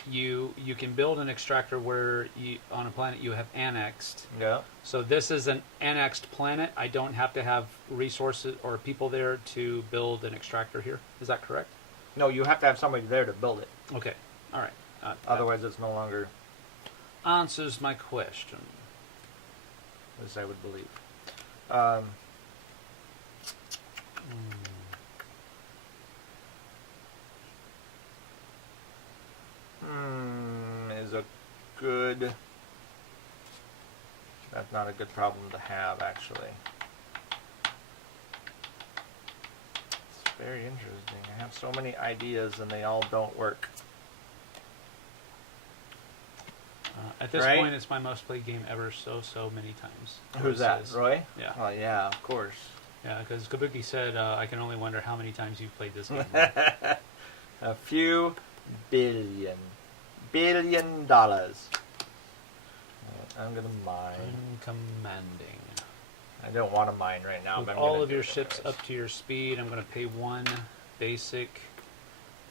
You can build an extractor where on a planet you have annexed. Yeah. So this is an annexed planet. I don't have to have resources or people there to build an extractor here. Is that correct? No, you have to have somebody there to build it. Okay. All right. Otherwise, it's no longer, answers my question. as I would believe. Is a good... That's not a good problem to have, actually. It's very interesting. I have so many ideas and they all don't work. At this Right? point, it's my most played game ever, so many times. Who's that, Roy? Yeah. Oh, yeah, of course. Yeah, because Kabuki said, I can only wonder how many times you've played this game. A few billion dollars. I'm gonna mine. Commanding. I don't want to mine right now. With but I'm all gonna of do your it ships anyways. up to your speed, I'm going to pay one basic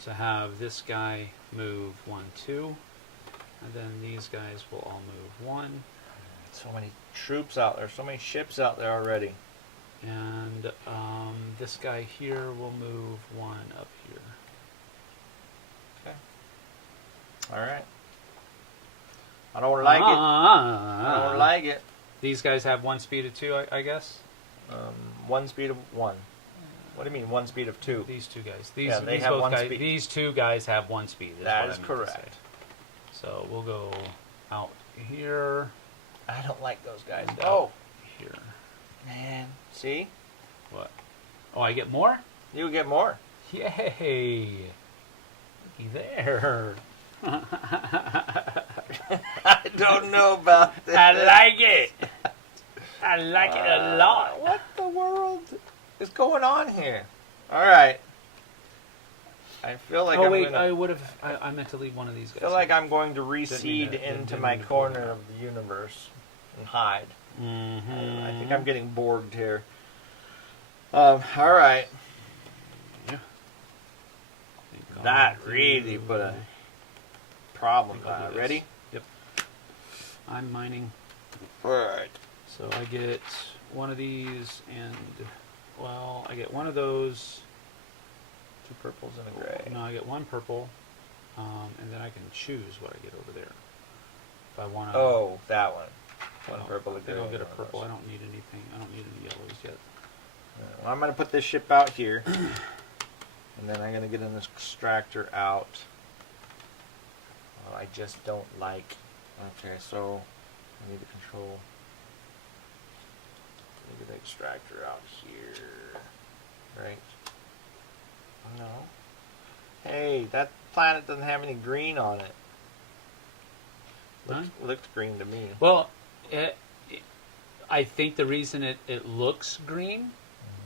to have this guy move 1, 2. And then these guys will all move 1. So many troops out there. So many ships out there already. And this guy here will move 1 up here. Okay. All right. I don't like it. I don't like it. These guys have 1 speed of 2, I guess. 1 speed of 1. What do you mean 1 speed of 2? These two guys. Yeah, they these have both 1 guys. speed. These two guys have 1 speed. That what is I meant to say. correct. So we'll go out here. I don't like those guys. and Oh, out here. man. See? What? Oh, I get more? You get more. Yay! Looky there. I don't know about this. I like it. I like it a lot. What the world is going on here? All right. I feel like Oh I'm wait, gonna. I would have. I meant to leave one of these I guys. feel like I'm going to recede that- into didn't my mean to pull corner that. of the universe and hide. Mm-hmm. I think I'm getting bored here. All right. That really put a problem. I think I'll do this. Ready? Yep. I'm mining. All right. So I get one of these, and well, I get one of those. 2 purples and a gray. No, I get 1 purple, and then I can choose what I get over there. If I want to. Oh, that one. One Well, purple. I think I'll get a one of purple. those. I don't need anything. I don't need any yellows yet. Well, I'm going to put this ship out here. And then I'm going to get an extractor out. Oh, I just don't like... Okay, so I need to control... Get the extractor out here. Right? No. Hey, that planet doesn't have any green on it. Looks green to me. Well, I think the reason it looks green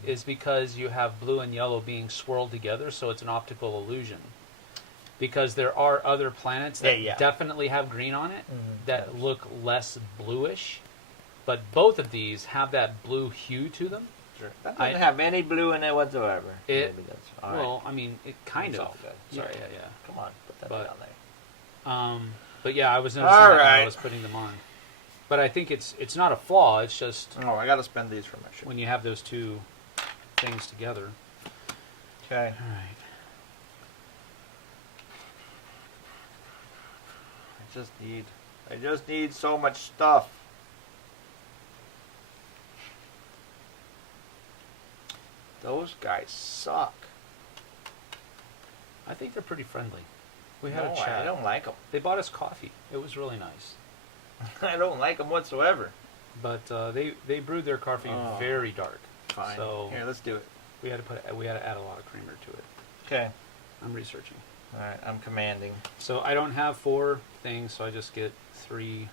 is because you have blue and yellow being swirled together, so it's an optical illusion. Because there are other planets that definitely have green on it that look less bluish, but both of these have that blue hue to them. Sure. That doesn't have any blue in it whatsoever. Maybe that's well, I mean, it kind of. Sorry. Yeah. Come on, put that down there. But yeah, I was noticing that when I was putting them on. But I think it's not a flaw. It's just I got to spend these for my ship. when you have those two things together. Okay. All right. I just need so much stuff. Those guys suck. I think they're pretty friendly. We had a chat. I don't like them. They bought us coffee. It was really nice. I don't like them whatsoever. But they brewed their coffee very dark. Fine. So here, let's do it. We had to add a lot of creamer to it. Okay. I'm researching. All right, I'm commanding. So I don't have 4 things, so I just get 3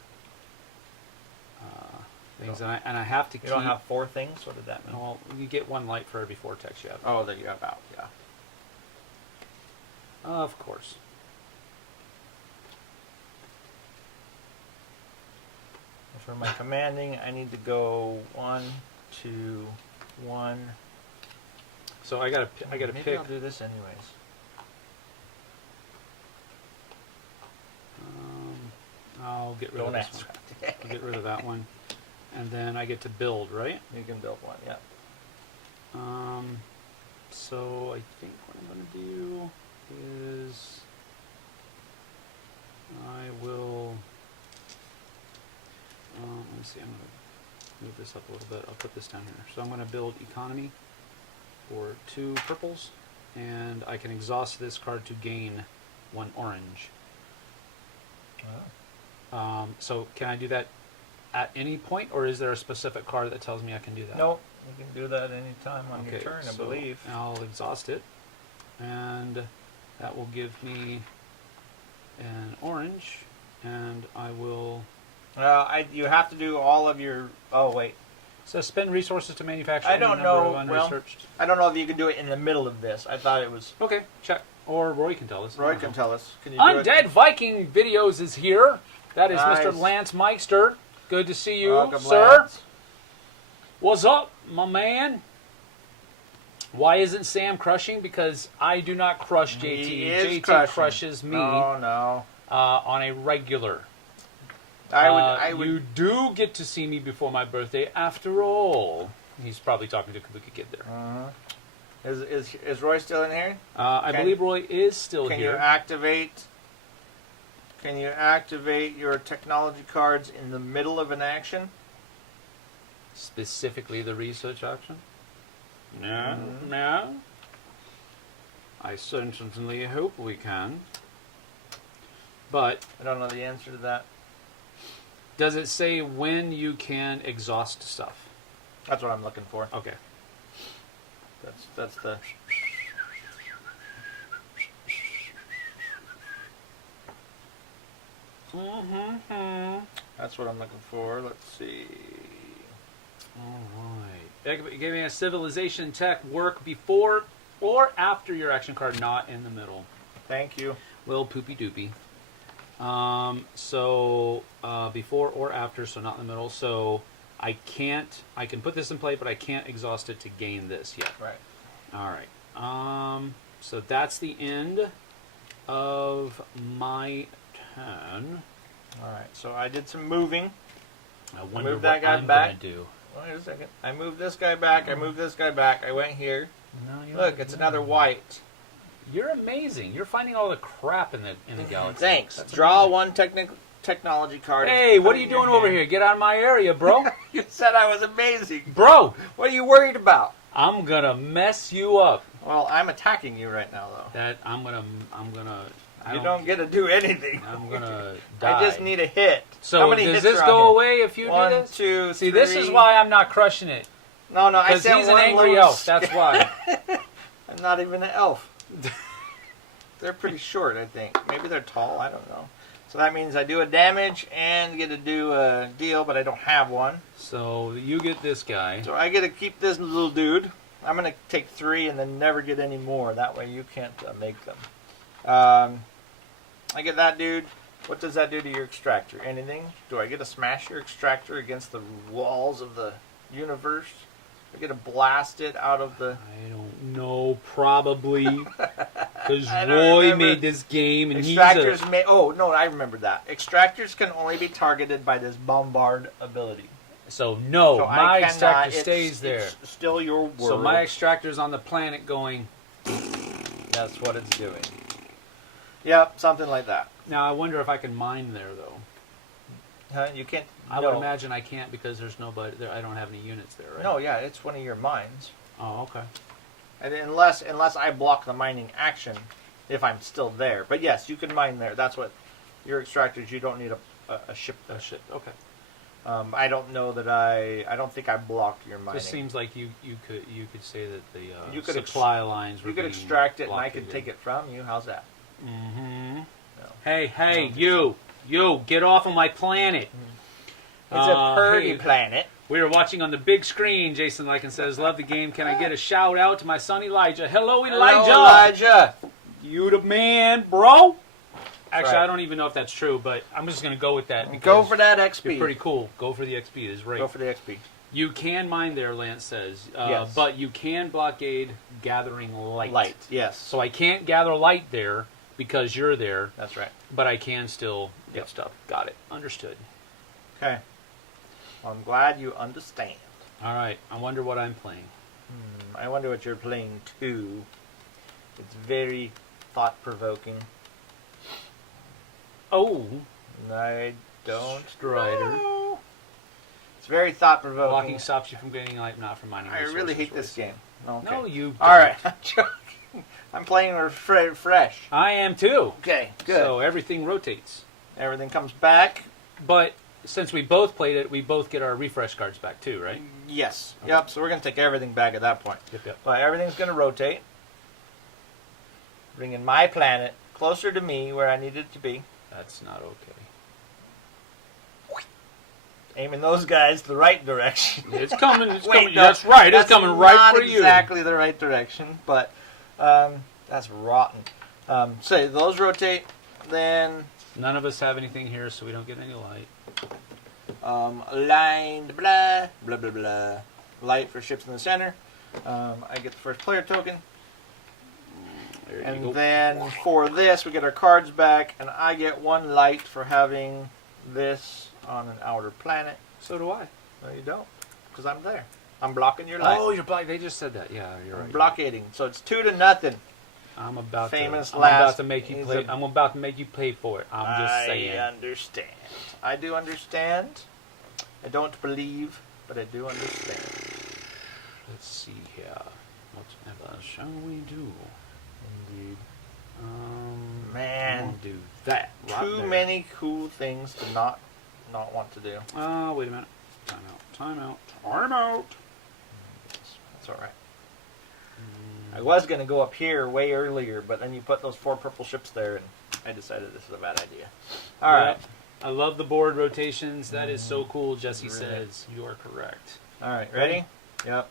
things, and I have to keep. You don't have 4 things. What did that mean? Well, you get 1 light for every vortex you have. Oh, that you have out. Yeah. Of course. For my commanding, I need to go 1, 2, 1. So I gotta Maybe pick. I'll do this anyways. I'll get rid Don't of this ask. one. I'll get rid of that one, and then I get to build, right? You can build 1. Yeah. So I think what I'm gonna do is I will. Let me see. I'm gonna move this up a little bit. I'll put this down here. So I'm gonna build economy for 2 purples, and I can exhaust this card to gain 1 orange. So can I do that at any point, or is there a specific card that tells me I can do that? No, you can do that any time on your turn, I believe. I'll exhaust it, and that will give me an orange, and I will... you have to do all of your... Oh, wait. So spend resources to manufacture I don't know. Well, unresearched. I don't know if you can do it in the middle of this. I thought it was... Okay, check. Or Roy can tell us. Roy can tell us. Can you do Undead it? Viking Videos is here. That is Nice. Mr. Lance Meister. Good to see you, Welcome, sir. Lance. What's up, my man? Why isn't Sam crushing? Because I do not crush JT. He is JT crushes me no. on a regular. I would. You do get to see me before my birthday, after all. He's probably talking to Kabuki Kid there. Is Roy still in here? I believe Roy is still Can here. you activate? Can you activate your technology cards in the middle of an action? Specifically the research option? No, no. I certainly hope we can. But I don't know the answer to that. does it say when you can exhaust stuff? That's what I'm looking for. Okay. That's the. That's what I'm looking for. Let's see. Alright. Give me a civilization tech work before or after your action card, not in the middle. Thank you. Little poopy doopy. So before or after, so not in the middle. So I can put this in play, but I can't exhaust it to gain this yet. Right. Alright. So that's the end of my turn. Alright, so I did some moving. I wonder moved that what guy I'm back. gonna do. Wait a second. I moved this guy back. I moved this guy back. I went here. No, Look, it's another white. You're amazing. You're finding all the crap in the galaxy. Thanks. That's Draw amazing. one technology card. Hey, what are you doing over here? Get out of my area, bro. You said I was amazing. Bro, What are you worried about? I'm gonna mess you up. Well, I'm attacking you right now, though. You don't get to do anything. I'm gonna die. I just need a hit. So How many does hits this are on go here? away if you 1, do this? 2, See, 3. this is why I'm not crushing it. No, I Because said he's an one angry little elf. That's why. I'm not even an elf. They're pretty short, I think. Maybe they're tall. I don't know. So that means I do a damage and get to do a deal, but I don't have one. So you get this guy. So I get to keep this little dude. I'm going to take 3 and then never get any more. That way you can't make them. I get that dude. What does that do to your extractor? Anything? Do I get to smash your extractor against the walls of the universe? I get to blast it out of the... I don't know, probably. Because I don't Roy remember. made this game and Extractors may... Oh, no, I remember that. Extractors can only be targeted by this bombard ability. So I my cannot- extractor it's- stays there. It's still your word. So my extractor's on the planet going... That's what it's doing. Yep, something like that. Now, I wonder if I can mine there, though. Huh? You can't... I no. would imagine I can't because there's nobody there. I don't have any units there, right? No, yeah, it's one of your mines. Oh, okay. And unless I block the mining action, if I'm still there. But yes, you can mine there. That's what your extractors. You don't need a ship there. Oh, shit. Okay. I don't know that I don't think I blocked your mining. Just seems like you could say that the You could supply lines were You could being extract it, and I could blockaded. take it from you. How's that? Mm-hmm. No. Hey, you, get off of my planet. It's a pretty hey. planet. We are watching on the big screen. Jason Lycan says, "Love the game. Can I get a shout out to my son Elijah? Hello, Elijah. Hello, Elijah. You the man, bro." Actually, right. I don't even know if that's true, but I'm just going to go with that. Go because for that XP. You're pretty cool. Go for the XP. It is right. Go for the XP. You can mine there, Lance says. Yes. But you can blockade gathering light. Light, yes. So I can't gather light there because you're there, That's right. but I can still get Yep. stuff. Got it. Understood. Okay. Well, I'm glad you understand. All right. I wonder what I'm playing. I wonder what you're playing too. It's very thought-provoking. Oh, I don't Strider. know. It's very thought-provoking. Blocking stops you from getting light, not from mining I resources. really hate this Roy game. says. Okay. No, you All don't. right. I'm joking. I'm playing fresh. I am too. Okay, good. So everything rotates. Everything comes back. But since we both played it, we both get our refresh cards back too, right? Yes. Yep, so we're going to take everything back at that point. Yep. But everything's going to rotate. Bringing my planet closer to me where I need it to be. That's not okay. Aiming those guys the right direction. It's coming. It's Wait, coming. no, That's right. It's that's coming right not for you. exactly the right direction, but that's rotten. So those rotate, then None of us have anything here, so we don't get any light. aligned, blah, blah, blah, blah. Light for ships in the center. I get the first player token. There you And go. then for this, we get our cards back, and I get 1 light for having this on an outer planet. So do I. No, you don't, because I'm there. I'm blocking your light. Oh, you're black. They just said that. Yeah, you're I'm right. blockading. So it's 2-0. I'm about Famous to. I'm about last to make you is play. a- I'm about to make you pay for it. I'm just saying. I understand. I do understand. I don't believe, but I do understand. Let's see here. Whatever shall we do? Indeed. I'm Man, gonna do that. Right too there. many cool things to not want to do. Oh, wait a minute. Time out. Time out. Time out. That's all right. I was going to go up here way earlier, but then you put those 4 purple ships there, and I decided this is a bad idea. All right. I love the board rotations. That is so cool, Jesse Really? says. You are correct. All right. Ready? Yep.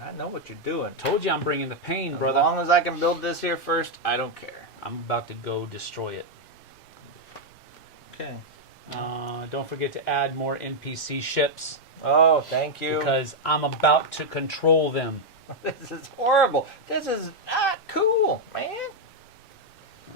I know what you're doing. Told you I'm bringing the pain, As brother. long as I can build this here first, I don't care. I'm about to go destroy it. Okay. Don't forget to add more NPC ships Oh, thank you. because I'm about to control them. This is horrible. This is not cool, man.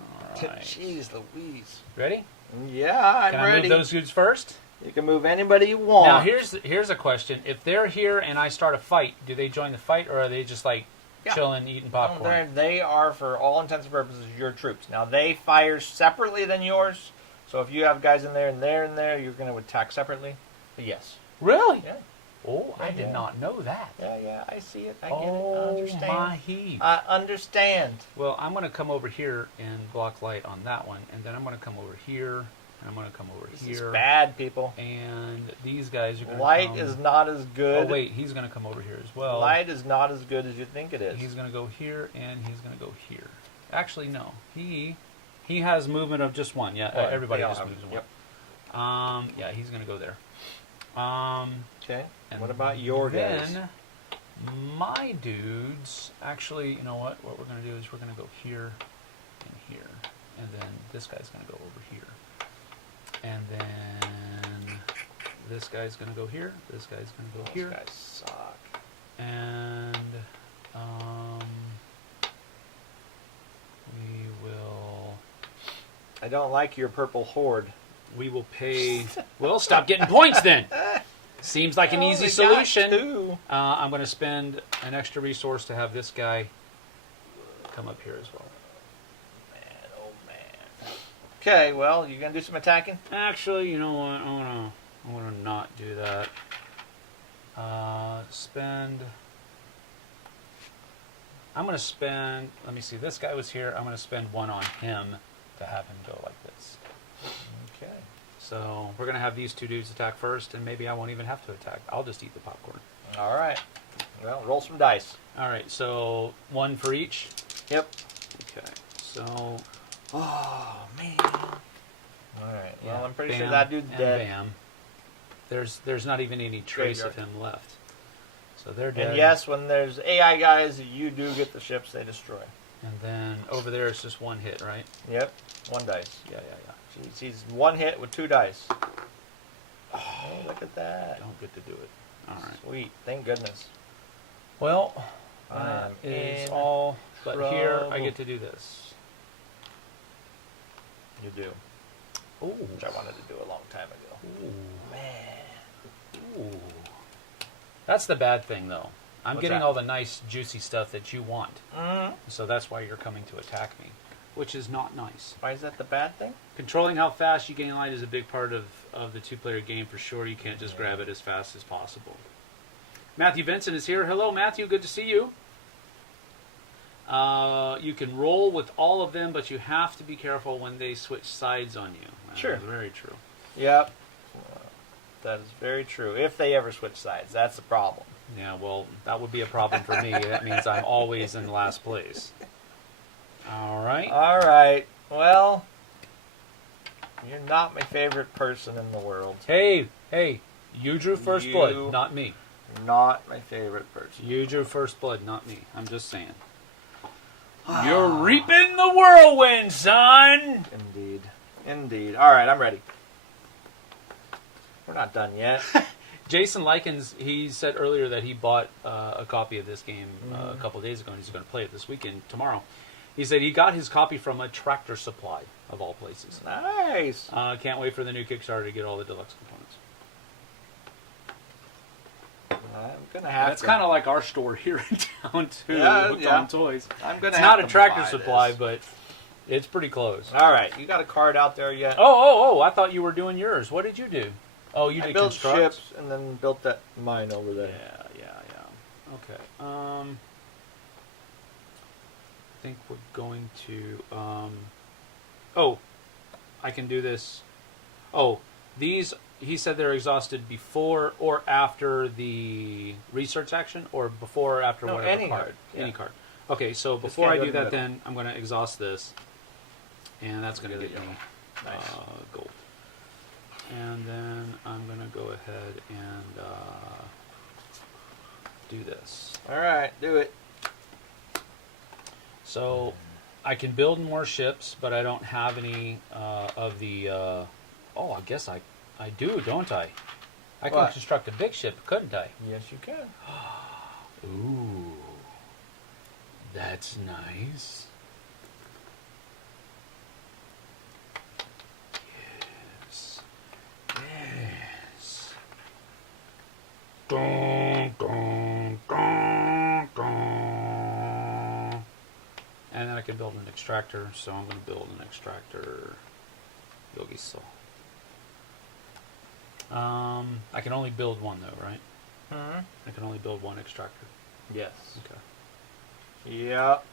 All right. Jeez Louise. Ready? Yeah, I'm Can I ready. move those dudes first? You can move anybody you want. Now here's a question: if they're here and I start a fight, do they join the fight, or are they just like chilling, eating popcorn. They are, for all intents and purposes, your troops. Now, they fire separately than yours. So if you have guys in there and there, you're going to attack separately. But yes. Really? Yeah. Oh, I did not know that. Yeah, I see it. I get it. I Oh, understand. my heat. I understand. Well, I'm going to come over here and block light on that one, and then I'm going to come over here, and I'm going to come over here. This is bad, people. And these guys are going to Light is not as good. Oh, wait, he's going to come over here as well. Light is not as good as you think it is. He's going to go here, and he's going to go here. Actually, no. He has movement of just one. Yeah, everybody has movement of one. Yeah, he's going to go there. Okay. And what about your guys? Then my dudes, actually, you know what? What we're going to do is we're going to go here and here. And then this guy's going to go over here. And then this guy's going to go here. This guy's going to go here. Those guys suck. And we will... I don't like your purple horde. We will pay... Well, stop getting points then. Seems like an easy solution. I'm going to spend an extra resource to have this guy come up here as well. Man, oh man. Okay, well, you going to do some attacking? Actually, you know what? I want to not do that. I'm going to spend... Let me see. This guy was here. I'm going to spend one on him to have him go like this. Okay. So we're going to have these two dudes attack first, and maybe I won't even have to attack. I'll just eat the popcorn. All right. Well, roll some dice. All right, so one for each? Yep. Okay, so... Oh, man. All right. Well, yeah, I'm pretty bam, sure that dude's and dead. Bam. There's not even any trace of him left. So they're dead. And yes, when there's AI guys, you do get the ships they destroy. And then over there it's just one hit, right? Yep. One dice. Yeah. Jeez, he's one hit with 2 dice. Oh, look at that. Don't get to do it. All right. Sweet. Thank goodness. Well, I am is in all. But here I trouble. get to do this. You do. Ooh. Which I wanted to do a long time ago. Ooh. Man. Ooh. That's the bad thing, though. I'm What's getting that? all the nice, juicy stuff that you want. Mm-hmm. So that's why you're coming to attack me, which is not nice. Why is that the bad thing? Controlling how fast you gain light is a big part of the two-player game for sure. You can't just grab it as fast as possible. Matthew Vincent is here. Hello, Matthew. Good to see you. You can roll with all of them, but you have to be careful when they switch sides on you. Sure. That's very true. Yep. That is very true. If they ever switch sides, that's the problem. Yeah, well, that would be a problem for me. That means I'm always in last place. All right. All right. Well, you're not my favorite person in the world. Hey, you drew first blood, not me. Not my favorite person. You drew first blood, not me. I'm just saying. You're reaping the whirlwind, son! Indeed. All right, I'm ready. We're not done yet. Jason Likens, he said earlier that he bought a copy of this game a couple days ago, and he's going to play it this weekend, tomorrow. He said he got his copy from a Tractor Supply, of all places. Nice. Can't wait for the new Kickstarter to get all the deluxe components. I'm gonna have That's to. kind of like our store here in town, too, Hooked on Toys. I'm gonna It's have not to a Tractor buy Supply, this. but it's pretty close. All right, you got a card out there yet? Oh, I thought you were doing yours. What did you do? Oh, you I did built construct? ships and then built that mine over there. Yeah. Okay. I think we're going to. Oh, I can do this. Oh, these. He said they're exhausted before or after the research action, or before or after whatever any card. card. Any Yeah. card. Okay, so before can't I go do in the that, middle. then I'm going to exhaust this, and that's going to Get get it, me Nice. gold. And then I'm going to go ahead and do this. All right, do it. So I can build more ships, but I don't have any of the... oh, I guess I do, don't I? I can What? construct a big ship, couldn't I? Yes, you can. Ooh. That's nice. Yes. Dun, dun, dun, dun. And then I can build an extractor, so I'm going to build an extractor. Yogi Soul. I can only build one though, right? Hmm. I can only build one extractor. Yes. Okay. Yep.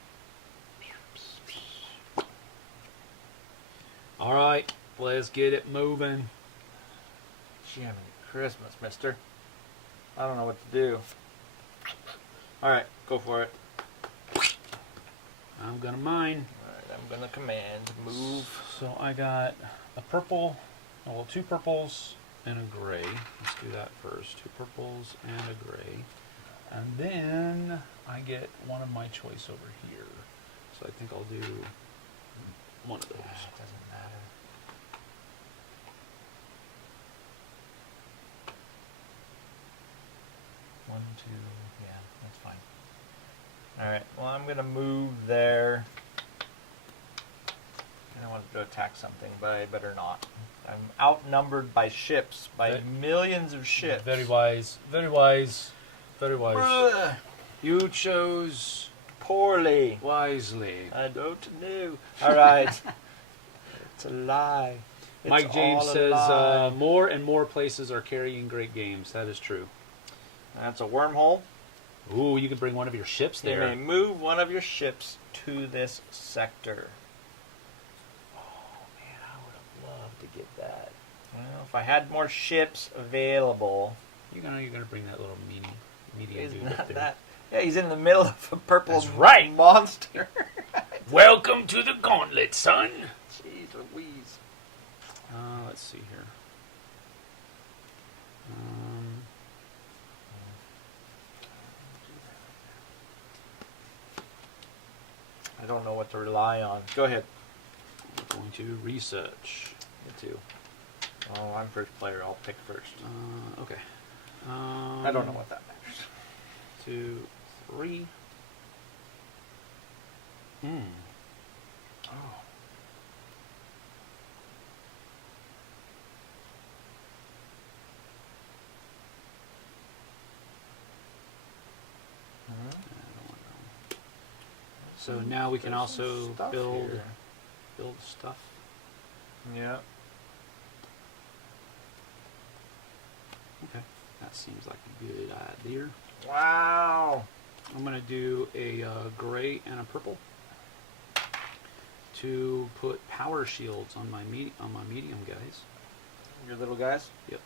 All right, let's get it moving. Jiminy Christmas, mister. I don't know what to do. Alright, go for it. I'm gonna mine. Alright, I'm gonna command move. So I got a purple, well, 2 purples and a gray. Let's do that first. 2 purples and a gray. And then I get one of my choice over here. So I think I'll do one of those. It doesn't matter. One, two, yeah, that's fine. Alright, well I'm gonna move there. And I wanted to attack something, but I better not. I'm outnumbered by ships, by Okay. millions of ships. Very wise, very wise, very wise. Ugh, You chose poorly. wisely. I don't know. Alright. It's a lie. It's Mike James all a says lie. more and more places are carrying great games. That is true. That's a wormhole. Ooh, you can bring one of your ships You may there. move one of your ships to this sector. Oh man, I would have loved to get that. Well, if I had more ships available, You're gonna bring that little medium he's dude up not there. that. Yeah, he's in the middle of a purple That's right. monster. Welcome to the gauntlet, son. Jeez Louise. Let's see here. I don't know what to rely on. Go ahead. We're going to research. Me too. Oh, I'm first player. I'll pick first. Okay. I don't know what that matters. 2, 3. Oh. So now we can There's some also stuff build here. stuff. Yeah. Okay, that seems like a good idea. Wow. I'm gonna do a gray and a purple to put power shields on my medium guys. Your little guys? Yep.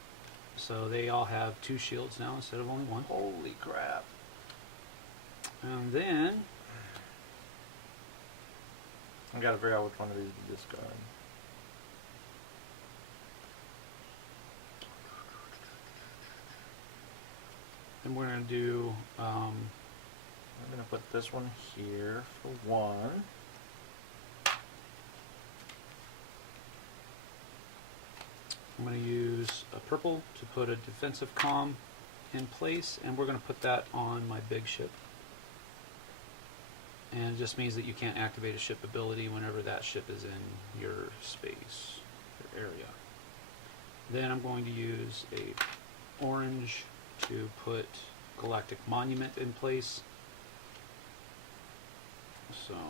So they all have 2 shields now instead of only 1. Holy crap. And then I gotta figure out which one of these to discard. we're gonna do I'm gonna put this one here for 1. I'm going to use a purple to put a defensive comm in place, and we're going to put that on my big ship. And it just means that you can't activate a ship ability whenever that ship is in your space, your area. Then I'm going to use a orange to put Galactic Monument in place. So there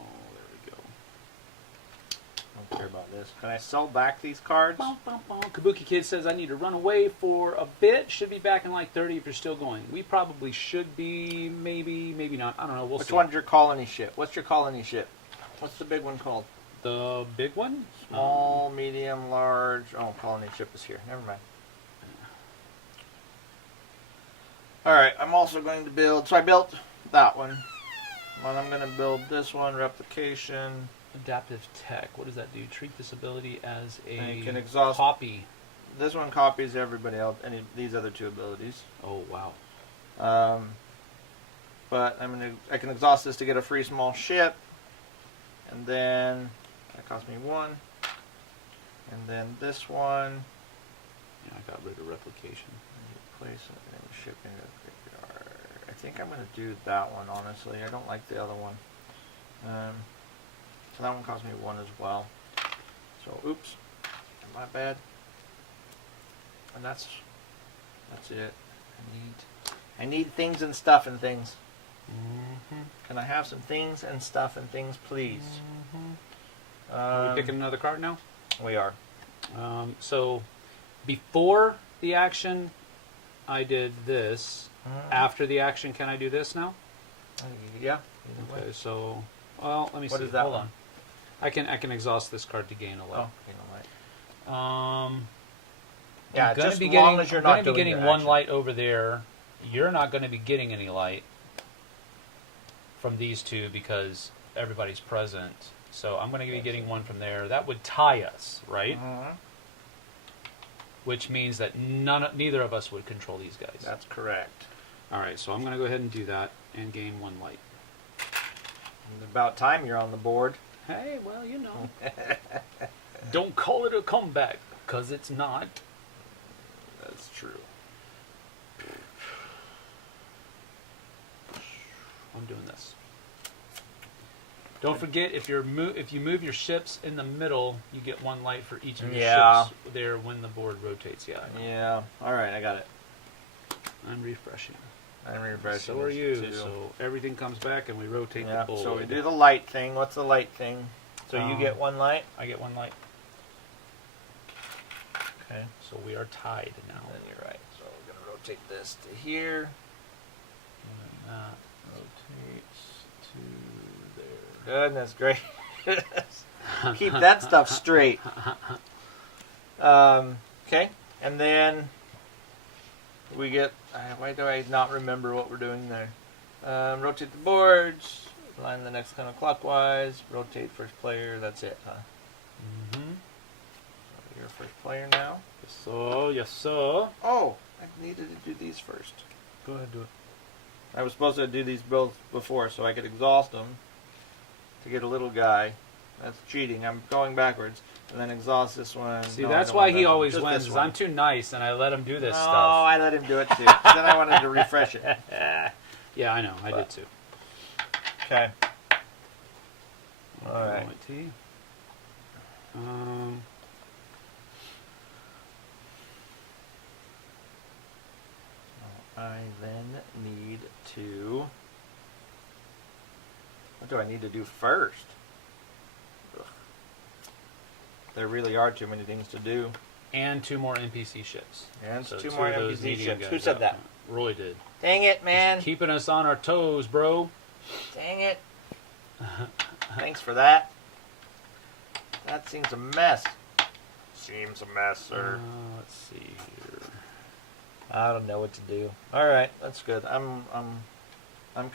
we go. I don't care about this. Can I sell back these cards? Bum, bum, bum. Kabuki Kid says I need to run away for a bit. Should be back in like 30 if you're still going. We probably should be. Maybe, maybe not. I don't know. We'll Which see. one's your colony ship? What's your colony ship? What's the big one called? The big one? Small, medium, large. Oh, colony ship is here. Never mind. Alright, I'm also going to build. So I built that one. Well, I'm going to build this one, replication. Adaptive Tech. What does that do? Treat this ability as And a you can exhaust. copy. This one copies everybody else, these other 2 abilities. Oh, wow. But I can exhaust this to get a free small ship, and then that cost me 1. And then this one, Yeah, I got rid of replication. place it in the ship in the graveyard. I think I'm going to do that one, honestly. I don't like the other one. So that one cost me 1 as well. So, oops, my bad. And that's it. I need things and stuff and things. Mm-hmm. Can Can I have some things and stuff and things, please? Are we picking another card now? We are. So before the action, I did this. After the action, can I do this now? Yeah. Okay, so, well, let me see. What is that Hold one? on. I can exhaust this card to gain a light. Yeah, I'm gonna just be as getting, long as you're I'm not gonna be doing getting your one action. light over there. You're not going to be getting any light from these two because everybody's present. So I'm going to be getting one from there. That would tie us, right? Which means that neither of us would control these guys. That's correct. All right, so I'm going to go ahead and do that and gain one light. It's about time you're on the board. Hey, well, you know. Don't call it a comeback, because it's not. That's true. I'm doing this. Don't forget, if you move your ships in the middle, you get one light for each of your ships there when the board rotates. Yeah. Yeah. All right, I got it. I'm refreshing. I'm refreshing. So are you. Too. So everything comes back and we rotate the board. So we do the light thing. What's the light thing? So you get one light? I get one light. Okay. So we are tied now. Then you're right. So we're going to rotate this to here. And that rotates to there. Goodness gracious. Keep that stuff straight. Okay. And then we get... why do I not remember what we're doing there? Rotate the boards. Line the next counterclockwise. Rotate first player. That's it, huh? Mm-hmm. So you're first player now. Yes, sir. Yes, sir. Oh, I needed to do these first. Go ahead, do it. I was supposed to do these both before so I could exhaust them to get a little guy. That's cheating. I'm going backwards. And then exhaust this one. See, No, that's I don't why want he that one. always Just wins. this Is one. I'm too nice and I let him do this No, stuff. I let him do it too. Then I wanted to refresh it. Yeah, I know. I did too. Okay. All right. I then need to... What do I need to do first? Ugh. There really are too many things to do. And 2 more NPC ships. And So 2 two more of those NPC medium ships. guys Who said out. that? Roy did. Dang it, man. He's keeping us on our toes, bro. Dang it. Thanks for that. That seems a mess. Seems a mess, sir. Let's see here. I don't know what to do. All right, that's good. I'm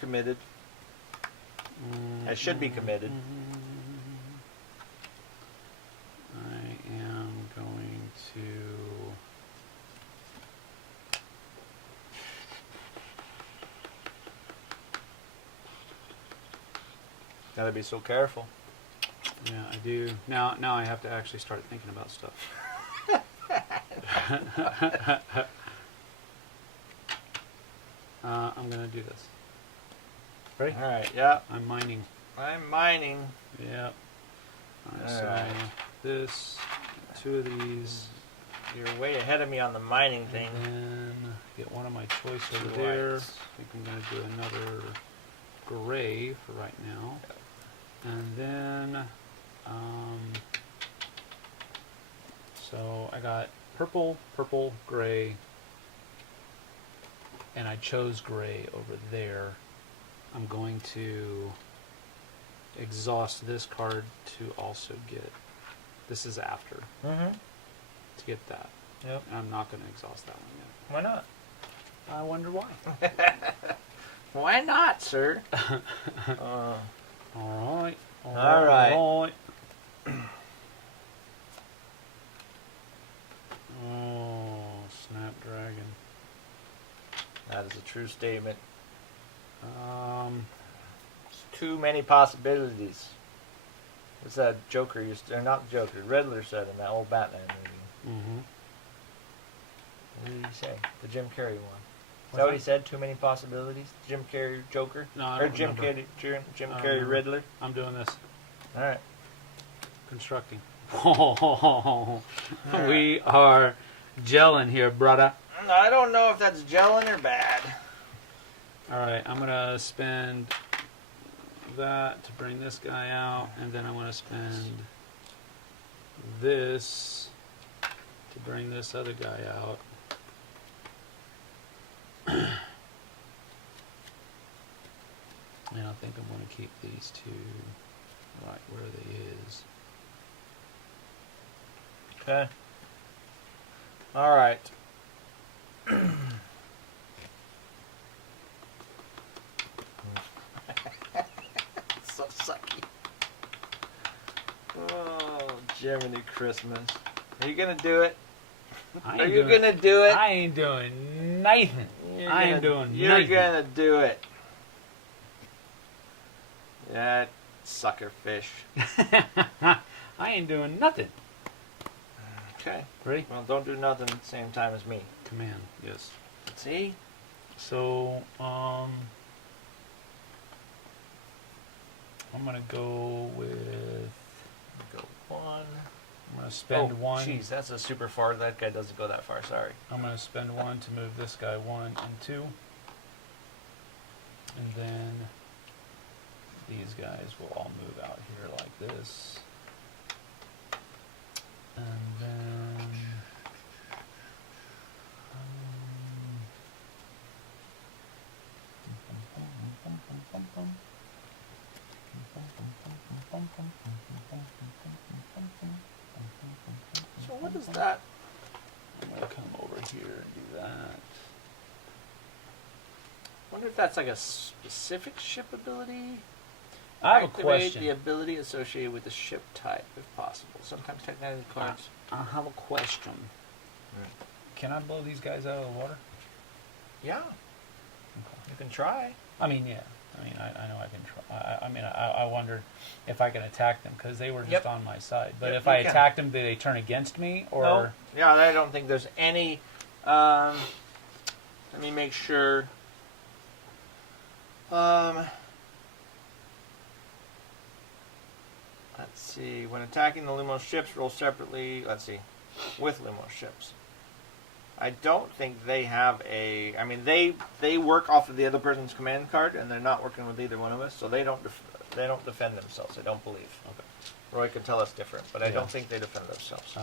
committed. I should be committed. I am going to... Gotta be so careful. Yeah, I do. Now I have to actually start thinking about stuff. I'm going to do this. Ready? All right, yeah. I'm mining. I'm mining. Yep. All right, All so right. this, 2 of these, You're way ahead of me on the mining thing. and then get one of my choice over Two there. lights. I think I'm going to do another gray for right now. And then, so I got purple, purple, gray, and I chose gray over there. I'm going to exhaust this card to also get, this is after, Mm-hmm. to get that. Yep. And I'm not going to exhaust that one yet. Why not? I wonder why. Why not, sir? All right. All right. Oh, Snapdragon. That is a true statement. There's too many possibilities. What's that Joker used to, or not Joker, Riddler said in that old Batman movie. Mm-hmm. What did he say? The Jim Carrey one. Is What's that what that? he said? Too many possibilities? Jim Carrey Joker? No, I Or don't Jim remember. Carrey, Jim I don't Carrey remember. Riddler? I'm doing this. Alright. Constructing. We are gelling here, brother. I don't know if that's gelling or bad. All right, I'm gonna spend that to bring this guy out, and then I'm going to spend this to bring this other guy out. And I think I'm going to keep these two right where they is. Okay. All right. So sucky. Oh, Jiminy Christmas. Are you gonna do it? Are you gonna do it? I ain't doing nothing. I ain't doing You're nothing. gonna do it. Yeah, sucker fish. I ain't doing nothing. Okay. Ready? Well, don't do nothing at the same time as me. Command, yes. See? So, I'm gonna go with. Go one. I'm gonna spend one. Jeez, that's a super far. That guy doesn't go that far. Sorry. I'm gonna spend one to move this guy 1 and 2, and then these guys will all move out here like this, and then. So what is that? I'm going to come over here and do that. Wonder if that's like a specific ship ability. I have a Activate question. the ability associated with the ship type, if possible. Sometimes technically cards. I have a question. Can I blow these guys out of the water? Yeah, Okay. you can try. I mean, yeah. I mean, I know I can try. I wondered if I can attack them because they were just Yep. on my side. But Yep, if I you can. attacked them, do they turn against me? Or No. Yeah, I don't think there's any. Let me make sure. Let's see. When attacking the Lumos ships, roll separately. Let's see. With Lumos ships. I don't think they have a. I mean, they work off of the other person's command card, and they're not working with either one of us, so they don't defend themselves. I don't believe. Okay. Roy could tell us different, but I Yeah. don't think they defend themselves.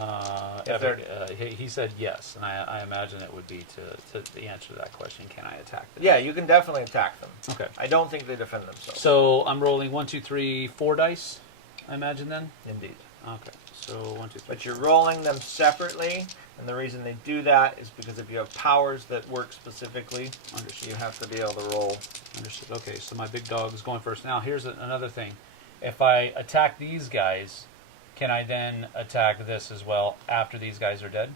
If he said yes, and I imagine it would be to the answer to that question. Can I attack them? Yeah, you can definitely attack them. Okay. I don't think they defend themselves. So I'm rolling 1, 2, 3, 4 dice. I imagine then. Indeed. Okay. So 1, 2, 3. But you're rolling them separately, and the reason they do that is because if you have powers that work specifically, Understood. you have to be able to roll. Understood. Okay, so my big dog is going first. Now, here's another thing. If I attack these guys, can I then attack this as well after these guys are dead?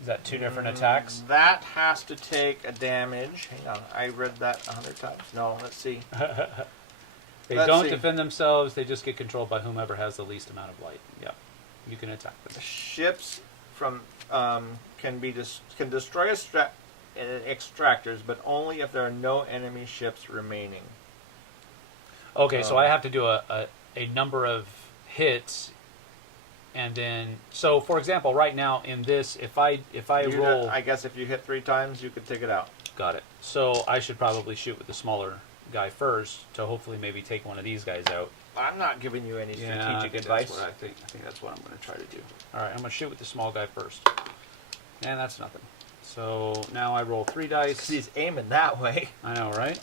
Is that 2 different attacks? That has to take a damage. Hang on, I read that 100 times. No, let's see. They Let's don't see. defend themselves. They just get controlled by whomever has the least amount of light. Yeah, you can attack them. Ships from can destroy extractors, but only if there are no enemy ships remaining. Okay, so I have to do a number of hits, and then so for example, right now in this, if I roll, I guess if you hit 3 times, you could take it out. got it. So I should probably shoot with the smaller guy first to hopefully maybe take one of these guys out. I'm not giving you any strategic advice. I think that's what I'm going to try to do. All right, I'm going to shoot with the small guy first, and that's nothing. So now I roll 3 dice. He's aiming that way. I know, right?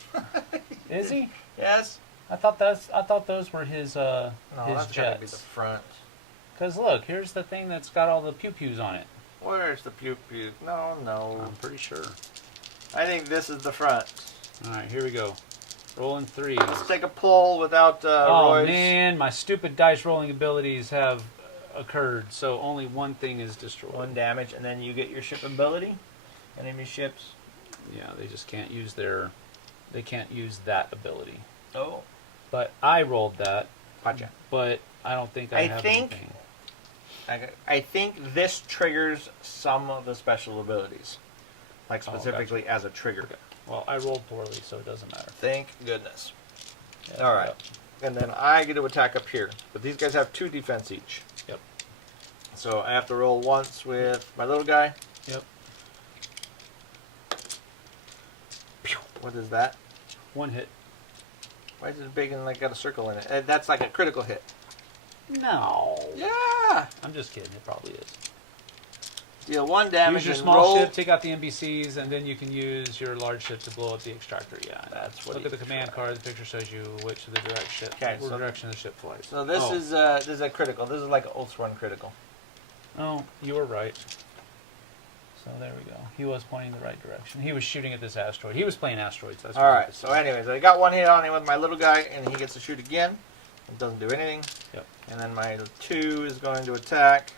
Is he? Yes. I thought those were his No, his that's got to be the jets. front. Because look, here's the thing that's got all the pew pews on it. Where's the pew pew? No. I'm pretty sure. I think this is the front. All right, here we go. Rolling 3s. Let's take a pull without Oh Roy's. man, my stupid dice rolling abilities have occurred, so only one thing is destroyed. 1 damage, and then you get your ship ability. Enemy ships. Yeah, they just can't use they can't use that ability. Oh. But I rolled that. Gotcha. But I don't think I have think- anything. I think this triggers some of the special abilities. Like Oh, specifically as a trigger. Okay. Well, I rolled poorly, so it doesn't matter. Thank goodness. Yeah, All right. Yep. And then I get to attack up here. But these guys have 2 defense each. Yep. So I have to roll once with my little guy. Yep. What is that? 1 hit. Why is it big and like got a circle in it? That's like a critical hit. No. Yeah. I'm just kidding. It probably is. Deal 1 damage. Use your and small roll. ship, take out the NPCs, and then you can use your large ship to blow up the extractor. Yeah, That's what. Look at the command card. The picture shows you which of the direct ship, direction the ship flies. So this is a critical. This is like an Ultra Run critical. Oh, you were right. So there we go. He was pointing the right direction. He was shooting at this asteroid. He was playing asteroids. That's All right. So anyways, I got 1 hit on him with my little guy, and he gets to shoot again. It doesn't do anything. Yep. And then my 2 is going to attack.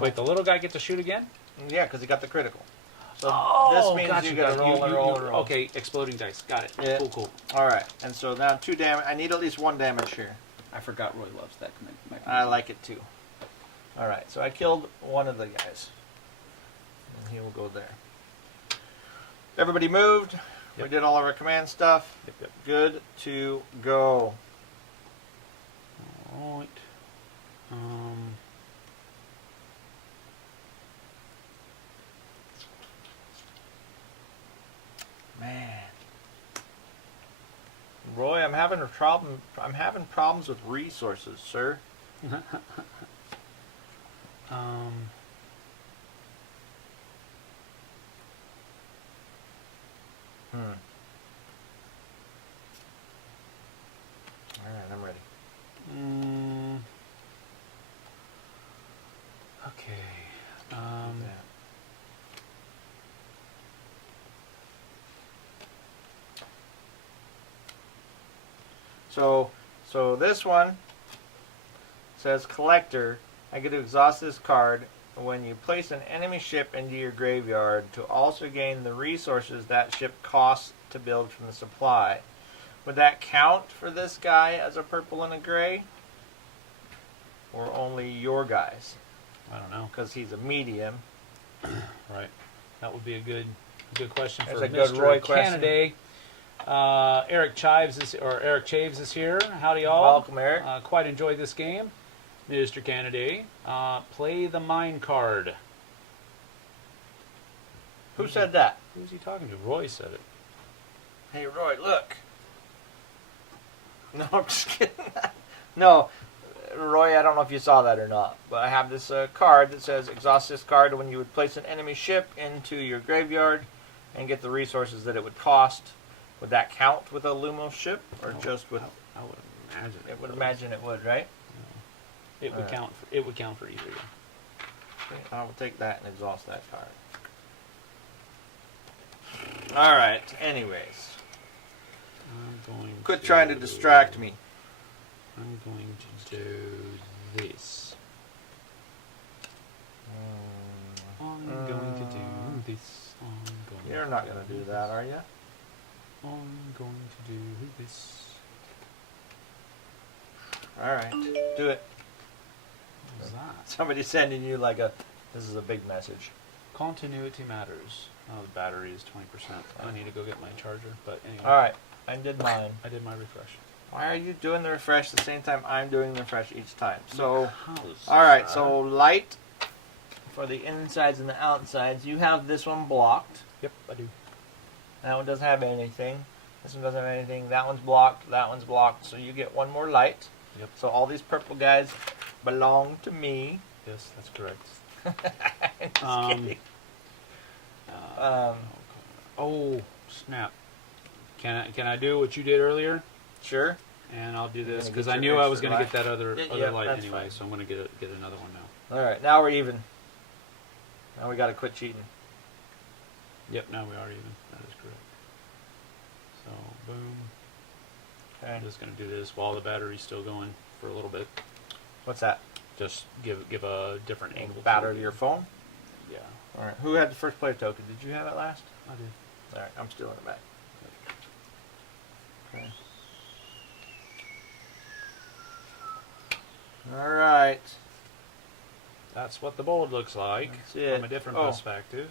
Wait, the little guy gets to shoot again? Yeah, because he got the critical. So Oh, this means gotcha, you got to roll and roll and roll. Okay, exploding dice. Got it. Yeah. Cool. All right. And so now 2 damage. I need at least 1 damage here. I forgot Roy loves that mechanism. I like it too. All right. So I killed one of the guys. And he will go there. Everybody moved. Yep. We did all of our command stuff. Yep. Good to go. All right. Man. Roy, I'm having a problem. I'm having problems with resources, sir. All right, I'm ready. Okay. So this one says collector. I get to exhaust this card when you place an enemy ship into your graveyard to also gain the resources that ship costs to build from the supply. Would that count for this guy as a purple and a gray? Or only your guys? I don't know. Because he's a medium. Right. That would be a good question There's for a good Mr. Roy question. Canaday. Eric Chaves is here. Howdy, y'all. Welcome, Eric. Quite enjoyed this game, Mr. Canaday. Play the mine card. Who said that? Who's he talking to? Roy said it. Hey, Roy, look. No, I'm just kidding. No, Roy, I don't know if you saw that or not, but I have this card that says exhaust this card when you would place an enemy ship into your graveyard and get the resources that it would cost. Would that count with a Lumos ship, or just with? I would imagine. It would imagine it would, right? It would count. It would count for either. Okay, I will take that and exhaust that card. All right. Anyways, I'm going. quit trying to distract me. I'm going to do this. I'm going to do this. You're not going to do that, are you? I'm going to do this. All right, do it. What was that? Somebody's sending you like a. This is a big message. Continuity matters. Oh, the battery is 20%. I need to go get my charger. But anyway. All right, I did mine. I did my refresh. Why are you doing the refresh the same time I'm doing the refresh each time? So, Because, all right. So light for the insides and the outsides. You have this one blocked. Yep, I do. That one doesn't have anything. This one doesn't have anything. That one's blocked. That one's blocked. So you get one more light. Yep. So all these purple guys belong to me. Yes, that's correct. Just kidding. Oh, snap. Can I do what you did earlier? Sure. And I'll do this gonna because get I your knew I was extra going to get that other Yeah, light that's anyway, fine. so I'm going to get another one now. All right. Now we're even. Now we got to quit cheating. Yep, now we are even. That is correct. So, boom. Okay. I'm just going to do this while the battery's still going for a little bit. What's that? Just give a different angle. Battery to your phone. Yeah, All right. Who had the first player token? Did you have it last? I did. All right. I'm still in the back. Okay. All right. That's what the board looks like That's it. from a different Oh. perspective.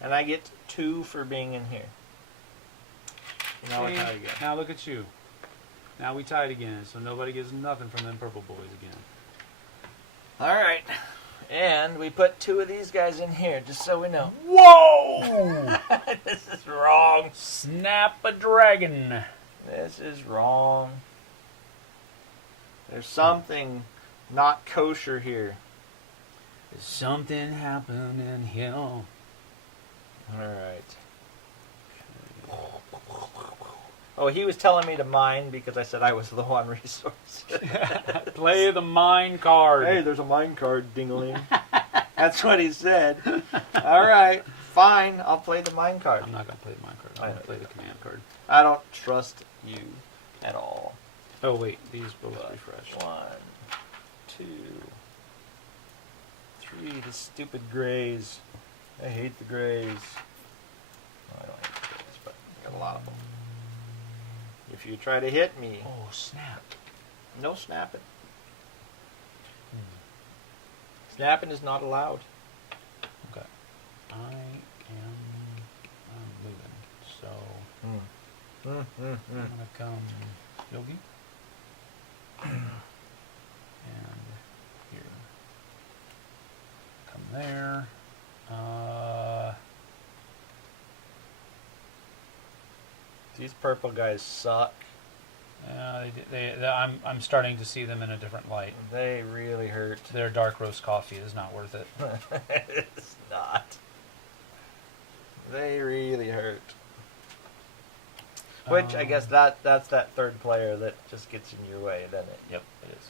And I get 2 for being in here. Now we're See? tied again. Now look at you. Now we tied again, so nobody gets nothing from them purple boys again. All right. And we put 2 of these guys in here, just so we know. Whoa! This is wrong. Snap a dragon. This is wrong. There's something not kosher here. There's something happening here. All right. Oh, he was telling me to mine because I said I was low on resources. Play the mine card. Hey, there's a mine card, dingling. That's what he said. All right, fine. I'll play the mine card. I'm not going to play the mine card. I'm going to play the command card. I don't trust you at all. Oh, wait. These both refresh. 1, 2, 3. The stupid grays. I hate the grays. Well, I don't hate the grays, but I got a lot of them. If you try to hit me, Oh, snap. no snapping. Snapping is not allowed. Okay. I'm moving. So, I'm going to come Yogi. And here. Come there. These purple guys suck. I'm starting to see them in a different light. They really hurt. Their dark roast coffee is not worth it. It's not. They really hurt. Which I guess that's that third player that just gets in your way, doesn't it? Yep, it is.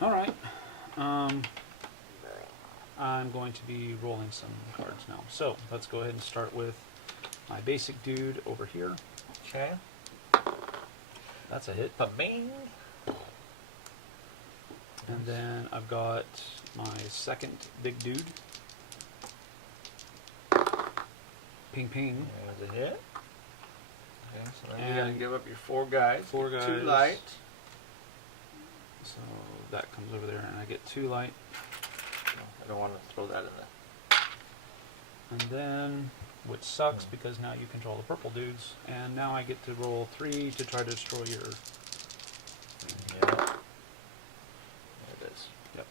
All right. I'm going to be rolling some cards now. So let's go ahead and start with my basic dude over here. Okay. That's a hit. Bing. And then I've got my second big dude. Ping ping. There's a hit. Okay, so then you gotta And give up your 4 guys. 4 Get guys. 2 light. So that comes over there, and I get 2 light. I don't want to throw that in there. And then, which sucks because now you control the purple dudes, and now I get to roll 3 to try to destroy your. Yeah. There it is. Yep.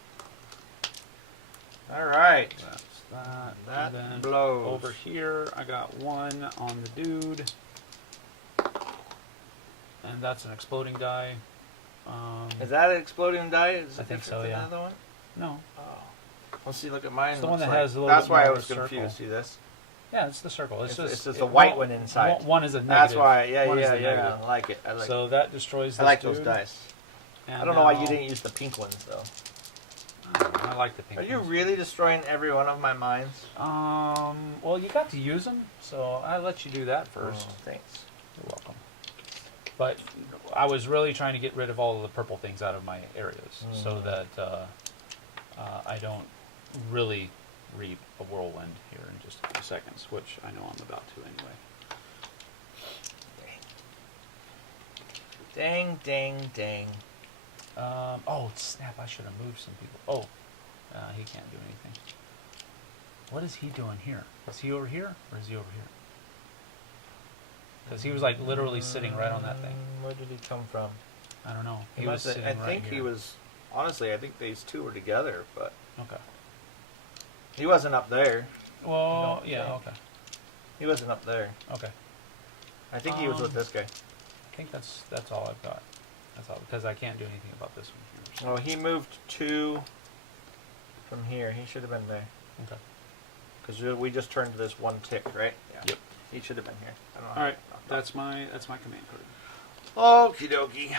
All right. That's that. That and then blows. over here, I got 1 on the dude, and that's an exploding die. Is that an exploding die? Is I it think different so, than yeah. the other one? No. Oh. Well, see, look at mine. It's the one looks that like. has a little That's bit why more I of a was circle. confused. See this? Yeah, it's the circle. It's It's just the white one inside. One is a negative. That's why. Yeah, One is yeah, the yeah. negative. I like it. I like. So that destroys this I like dude. those dice. And I don't know why now- you didn't use the pink ones though. I like the pink Are you ones. really destroying every one of my mines? Well, you got to use them, so I let you do that first. Oh, thanks. You're welcome. But I was really trying to get rid of all of the purple things out of my areas, so that I don't really reap a whirlwind here in just a few seconds, which I know I'm about to anyway. Dang, dang, dang. Oh, snap, I should have moved some people. Oh, he can't do anything. What is he doing here? Is he over here, or is he over here? Because he was like literally sitting right on that thing. Where did he come from? I don't know. He He was must have, sitting I right think here. he was. Honestly, I think these two were together, but Okay. he wasn't up there. Well, don't yeah, think. okay. He wasn't up there. Okay. I think he was with this guy. I think that's all I've got. That's all, because I can't do anything about this one here. Oh, he moved 2 from here. He should have been there. Okay. Because we just turned to this one tick, right? Yeah. Yep. He should have been here. I don't know. All right. That's my command card. Okie dokie.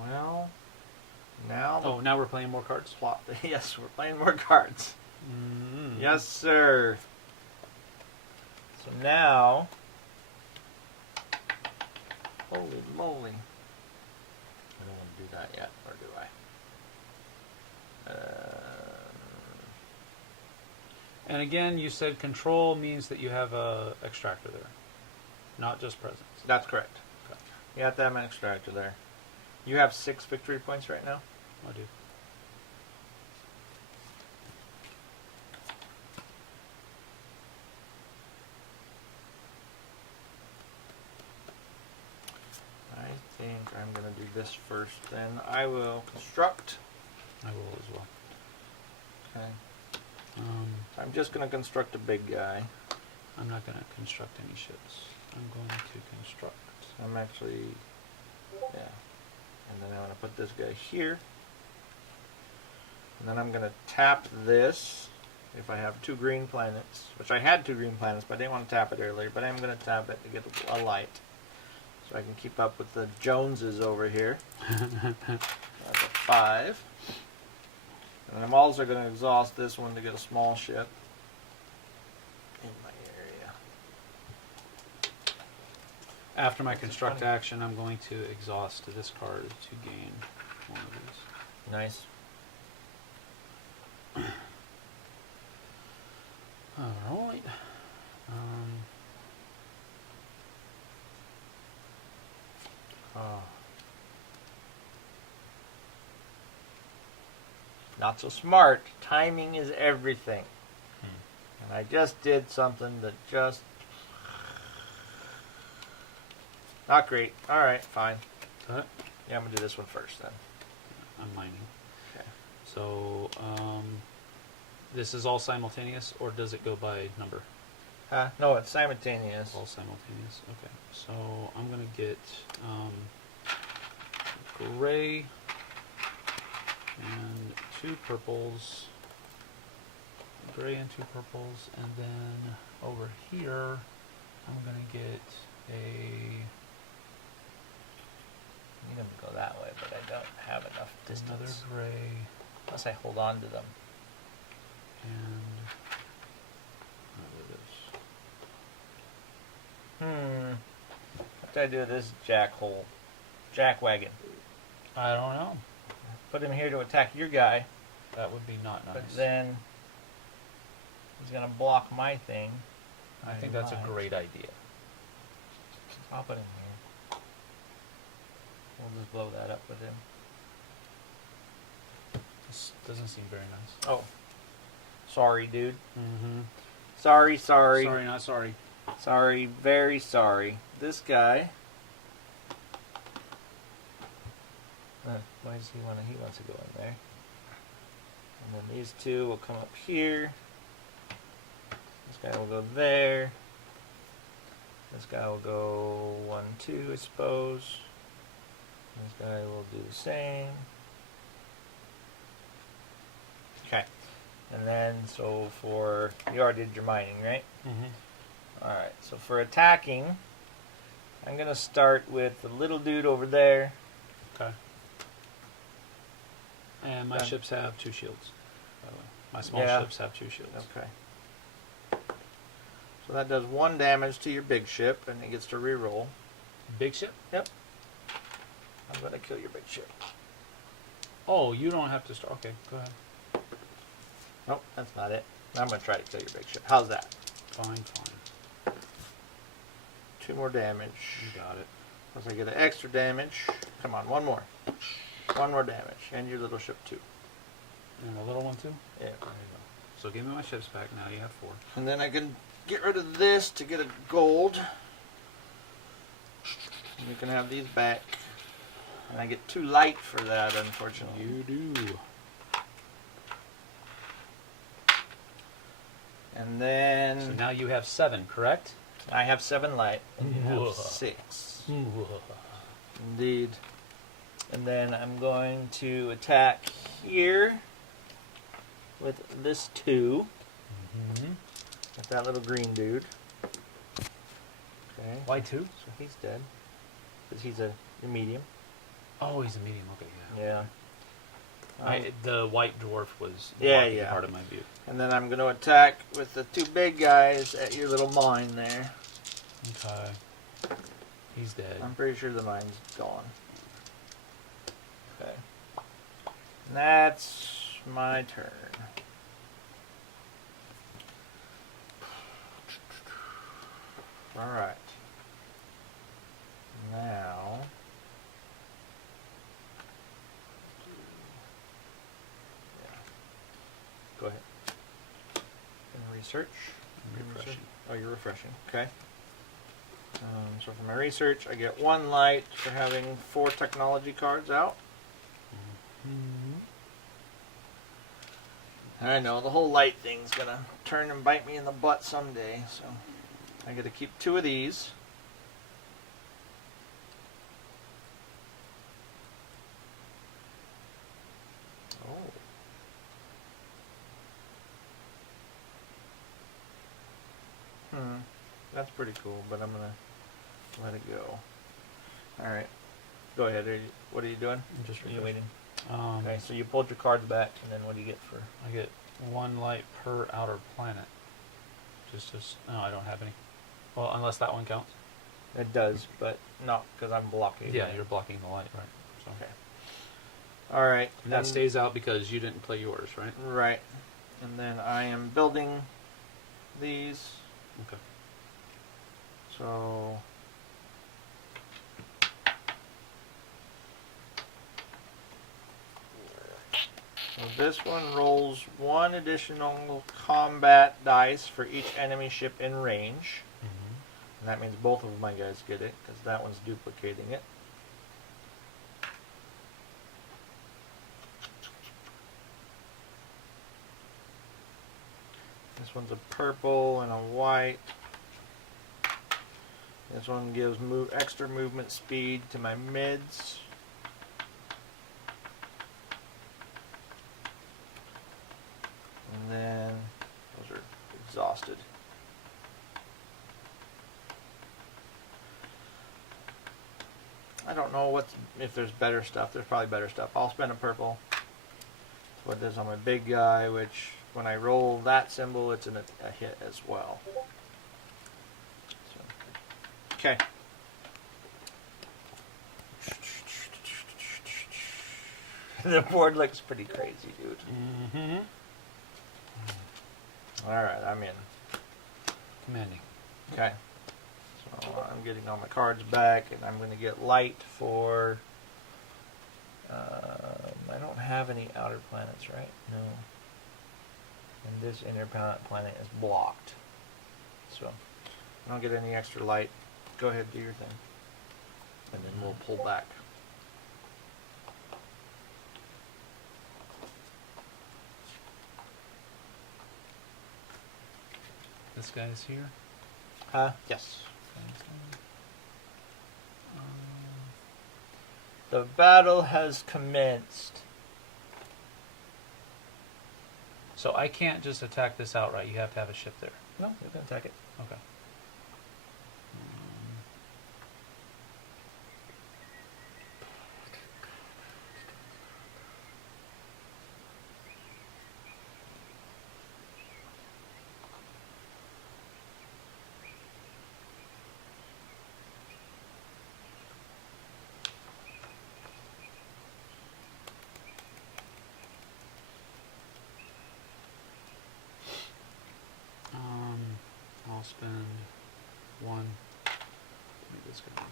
Well, now the Oh, now we're playing more cards. plot. Yes, we're playing more cards. Mm-hmm. Yes, sir. So now, holy moly! I don't want to do that yet, or do I? And again, you said control means that you have a extractor there, not just presence. That's correct. Okay. You have to have an extractor there. You have 6 victory points right now. I do. I think I'm going to do this first. Then I will construct. I will as well. Okay. Um, I'm I'm just going to construct a big guy. I'm not going to construct any ships. I'm going to construct. I'm actually, yeah. And then I'm going to put this guy here. And then I'm going to tap this if I have 2 green planets, which I had 2 green planets, but I didn't want to tap it earlier. But I'm going to tap it to get a light, so I can keep up with the Joneses over here. That's a 5. And I'm also going to exhaust this one to get a small ship in my area. After my construct action, I'm going to exhaust this card to gain one of these. Nice. Alright. Oh. Not so smart. Timing is everything. And I just did something that just... Not great. Alright, fine. Is that it? Yeah, I'm going to do this one first then. I'm mining. Okay. So, this is all simultaneous, or does it go by number? No, it's simultaneous. All simultaneous. Okay. So I'm gonna get gray and 2 purples. Gray and 2 purples, and then over here I'm gonna get a I'm going to go that way, but I don't have enough distance. another gray Unless I hold on to them. and What did I do with this jack wagon? I don't know. Put him here to attack your guy, That would be not nice. but then he's going to block my thing. I think that's a Right. great idea. I'll put him here. We'll just blow that up with him. This doesn't seem very nice. Oh. Sorry, dude. Mm-hmm. Sorry. Sorry, not sorry. Sorry, very sorry. This guy. Why does he want to? He wants to go in there. And then these 2 will come up here. This guy will go there. This guy will go 1, 2, I suppose. This guy will do the same. Okay. And then, so for, you already did your mining, right? Mm-hmm. Alright, so for attacking, I'm going to start with the little dude over there. Okay. And my Done. ships have 2 shields, by the way. My small Yeah. ships have 2 shields. Okay. So that does 1 damage to your big ship, and it gets to reroll. Big ship? Yep. I'm going to kill your big ship. Oh, you don't have to start. Okay, go ahead. Nope, that's not it. I'm going to try to kill your big ship. How's that? Fine, fine. 2 more damage. You got it. Plus I get an extra damage. Come on, 1 more. 1 more damage. And your little ship too. And a little one too? Yeah. There you go. So give me my ships back. Now you have 4. And then I can get rid of this to get a gold. And you can have these back. And I get too light for that, unfortunately. You do. And then So now you have 7, correct? I have 7 light. And you Whoa. have 6. Indeed. And then I'm going to attack here with this 2. Mm-hmm. With that little green dude. Okay. Why 2? So he's dead. Because he's a medium. Oh, he's a medium. Okay, yeah. Yeah. The white dwarf was Yeah, blocking yeah. part of my view. And then I'm going to attack with the 2 big guys at your little mine there. Okay. He's dead. I'm pretty sure the mine's gone. Okay. And that's my turn. Alright. Now... Go ahead. And research. I'm refreshing. Oh, you're refreshing. Okay. So for my research, I get 1 light for having 4 technology cards out. Mm-hmm. I know, the whole light thing's gonna turn and bite me in the butt someday, so I gotta keep 2 of these. Oh. That's pretty cool, but I'm gonna let it go. Alright. Go ahead. What are you doing? I'm just Are you waiting? Okay, So you pulled your cards back, and then what do you get for... I get 1 light per outer planet. No, I don't have any. Well, unless that one counts. It does, but not because I'm blocking. Yeah, you're blocking the light, right? So. Okay. Alright. And that stays out because you didn't play yours, right? Right. And then I am building these. Okay. So... So this one rolls 1 additional combat dice for each enemy ship in range. Mm-hmm. And that means both of my guys get it, because that one's duplicating it. This one's a purple and a white. This one gives extra movement speed to my mids. And then those are exhausted. I don't know if there's better stuff. There's probably better stuff. I'll spend a purple. That's what it is on my big guy, which when I roll that symbol, it's a hit as well. So, okay. The board looks pretty crazy, dude. Mm-hmm. Alright, I'm in. Commanding. Okay. So I'm getting all my cards back, and I'm going to get light for... I don't have any outer planets, right? No. And this inner planet is blocked. So I don't get any extra light. Go ahead, do your thing. And then we'll pull back. This guy's here. Yes. Um, The battle has commenced. So I can't just attack this outright. You have to have a ship there. No, you can attack it. Okay. I'll spend 1. Make this guy have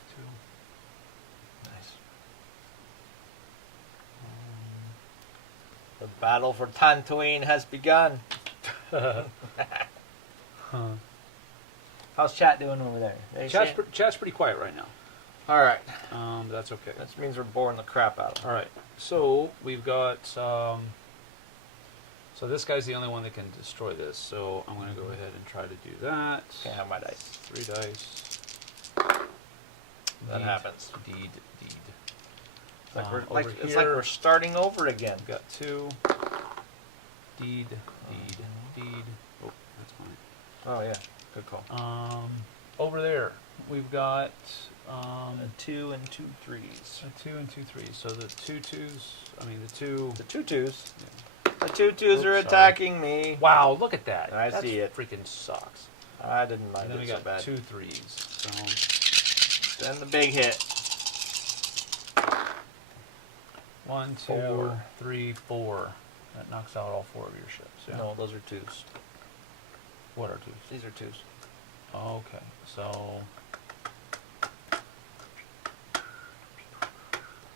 2. Nice. The battle for Tatooine has begun. Huh. How's chat doing over there? Chat's pretty quiet right now. All right. That's okay. That means we're boring the crap out of them. All right. So we've got. So this guy's the only one that can destroy this. So I'm going to go ahead and try to do that. Can't have my dice. 3 dice. That happens. Deed. It's like Over it's like we're starting over again. We've got 2. Deed. Oh, that's mine. Oh yeah, good call. Over there, we've got A 2 and 2 threes. a 2 and 2 threes. So the 2 twos. I mean the 2. The 2 twos. Yeah. The 2 twos are Oops, attacking me. Wow, look at that. I That see it. Freaking sucks. I didn't mind And then we it so got bad. 2 threes. So Then the big hit. 1, 2, 4. 3, 4. That knocks out all 4 of your ships. Yeah. No, those are 2s. What are 2s? These are 2s. Okay, so.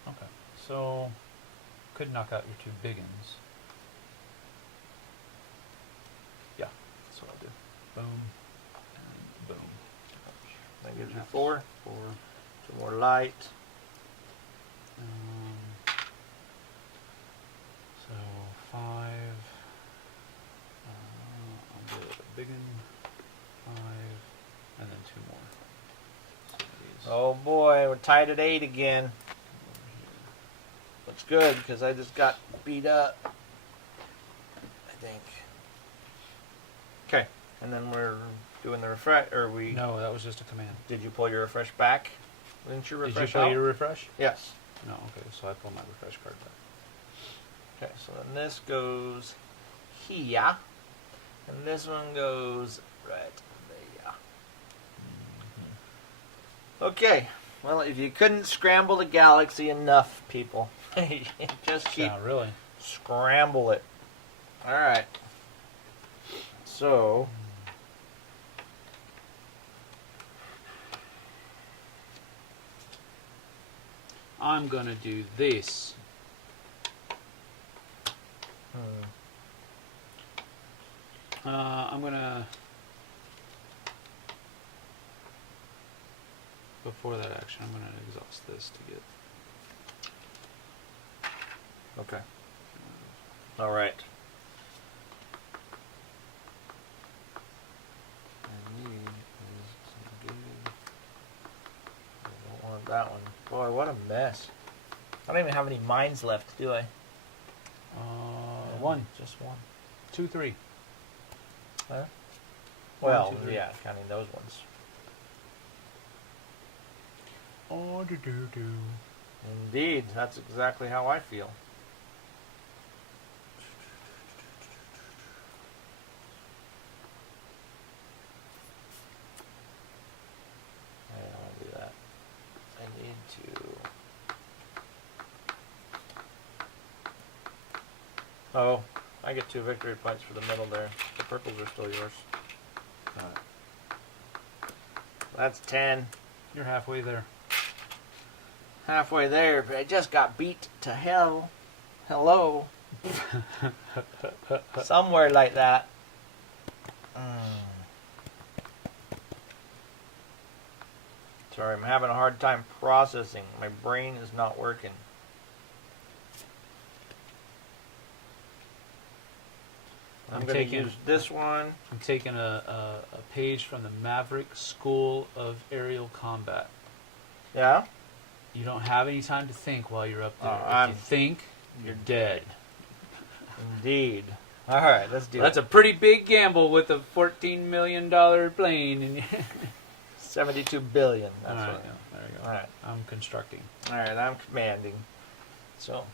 Okay, so could knock out your 2 big uns. Yeah, that's what I'll do. Boom and boom. That gives you 4. 4. 2 more light. So 5. a big one, 5, and then 2 more. So these Oh boy, we're tied at 8 again. over Looks good because I just got beat up. I think. Okay, and then we're doing the refresh. Or we? here. No, that was just a command. Did you pull your refresh back? Didn't you Did refresh you play out? your refresh? Yes. No, okay, so I pull my refresh card back. Okay, so then this goes here, and this one goes right there. Okay, well, if you couldn't scramble the galaxy enough, people, just keep Not really. scramble it. All right. So, I'm gonna do this. I'm gonna. Before that action, I'm gonna exhaust this to get. okay. All right. I need is to do. I don't want that one. Boy, what a mess. I don't even have any mines left, do I? 1, Just one. 2, 3. Huh? 1, Well, 2, 3. yeah, counting those ones. Oh, do do do. Indeed, that's exactly how I feel. I don't want to do that. I need to. Oh, I get 2 victory points for the middle there. The purples are still yours. That's 10. You're halfway there. Halfway there, but I just got beat to hell. Hello. Somewhere like that. Sorry, I'm having a hard time processing. My brain is not working. I'm going to use this one. I'm taking a page from the Maverick School of Aerial Combat. Yeah? You don't have any time to think while you're up there. Oh, if you think, you're dead. Indeed. All right, let's do That's it. a pretty big gamble with a $14 million plane. And 72 billion. That's all right, what. there you go. All right. I'm constructing. All right, I'm commanding. So,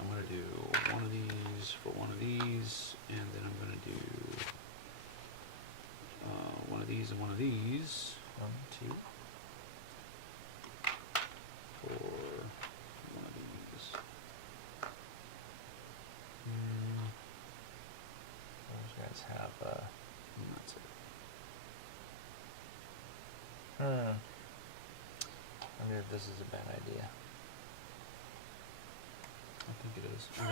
I'm going to do one of these for one of these, and then I'm going to do one of these and one of these. 1, 2. For one of these. those guys have. And that's it. I wonder if this is a bad idea. I think it is. I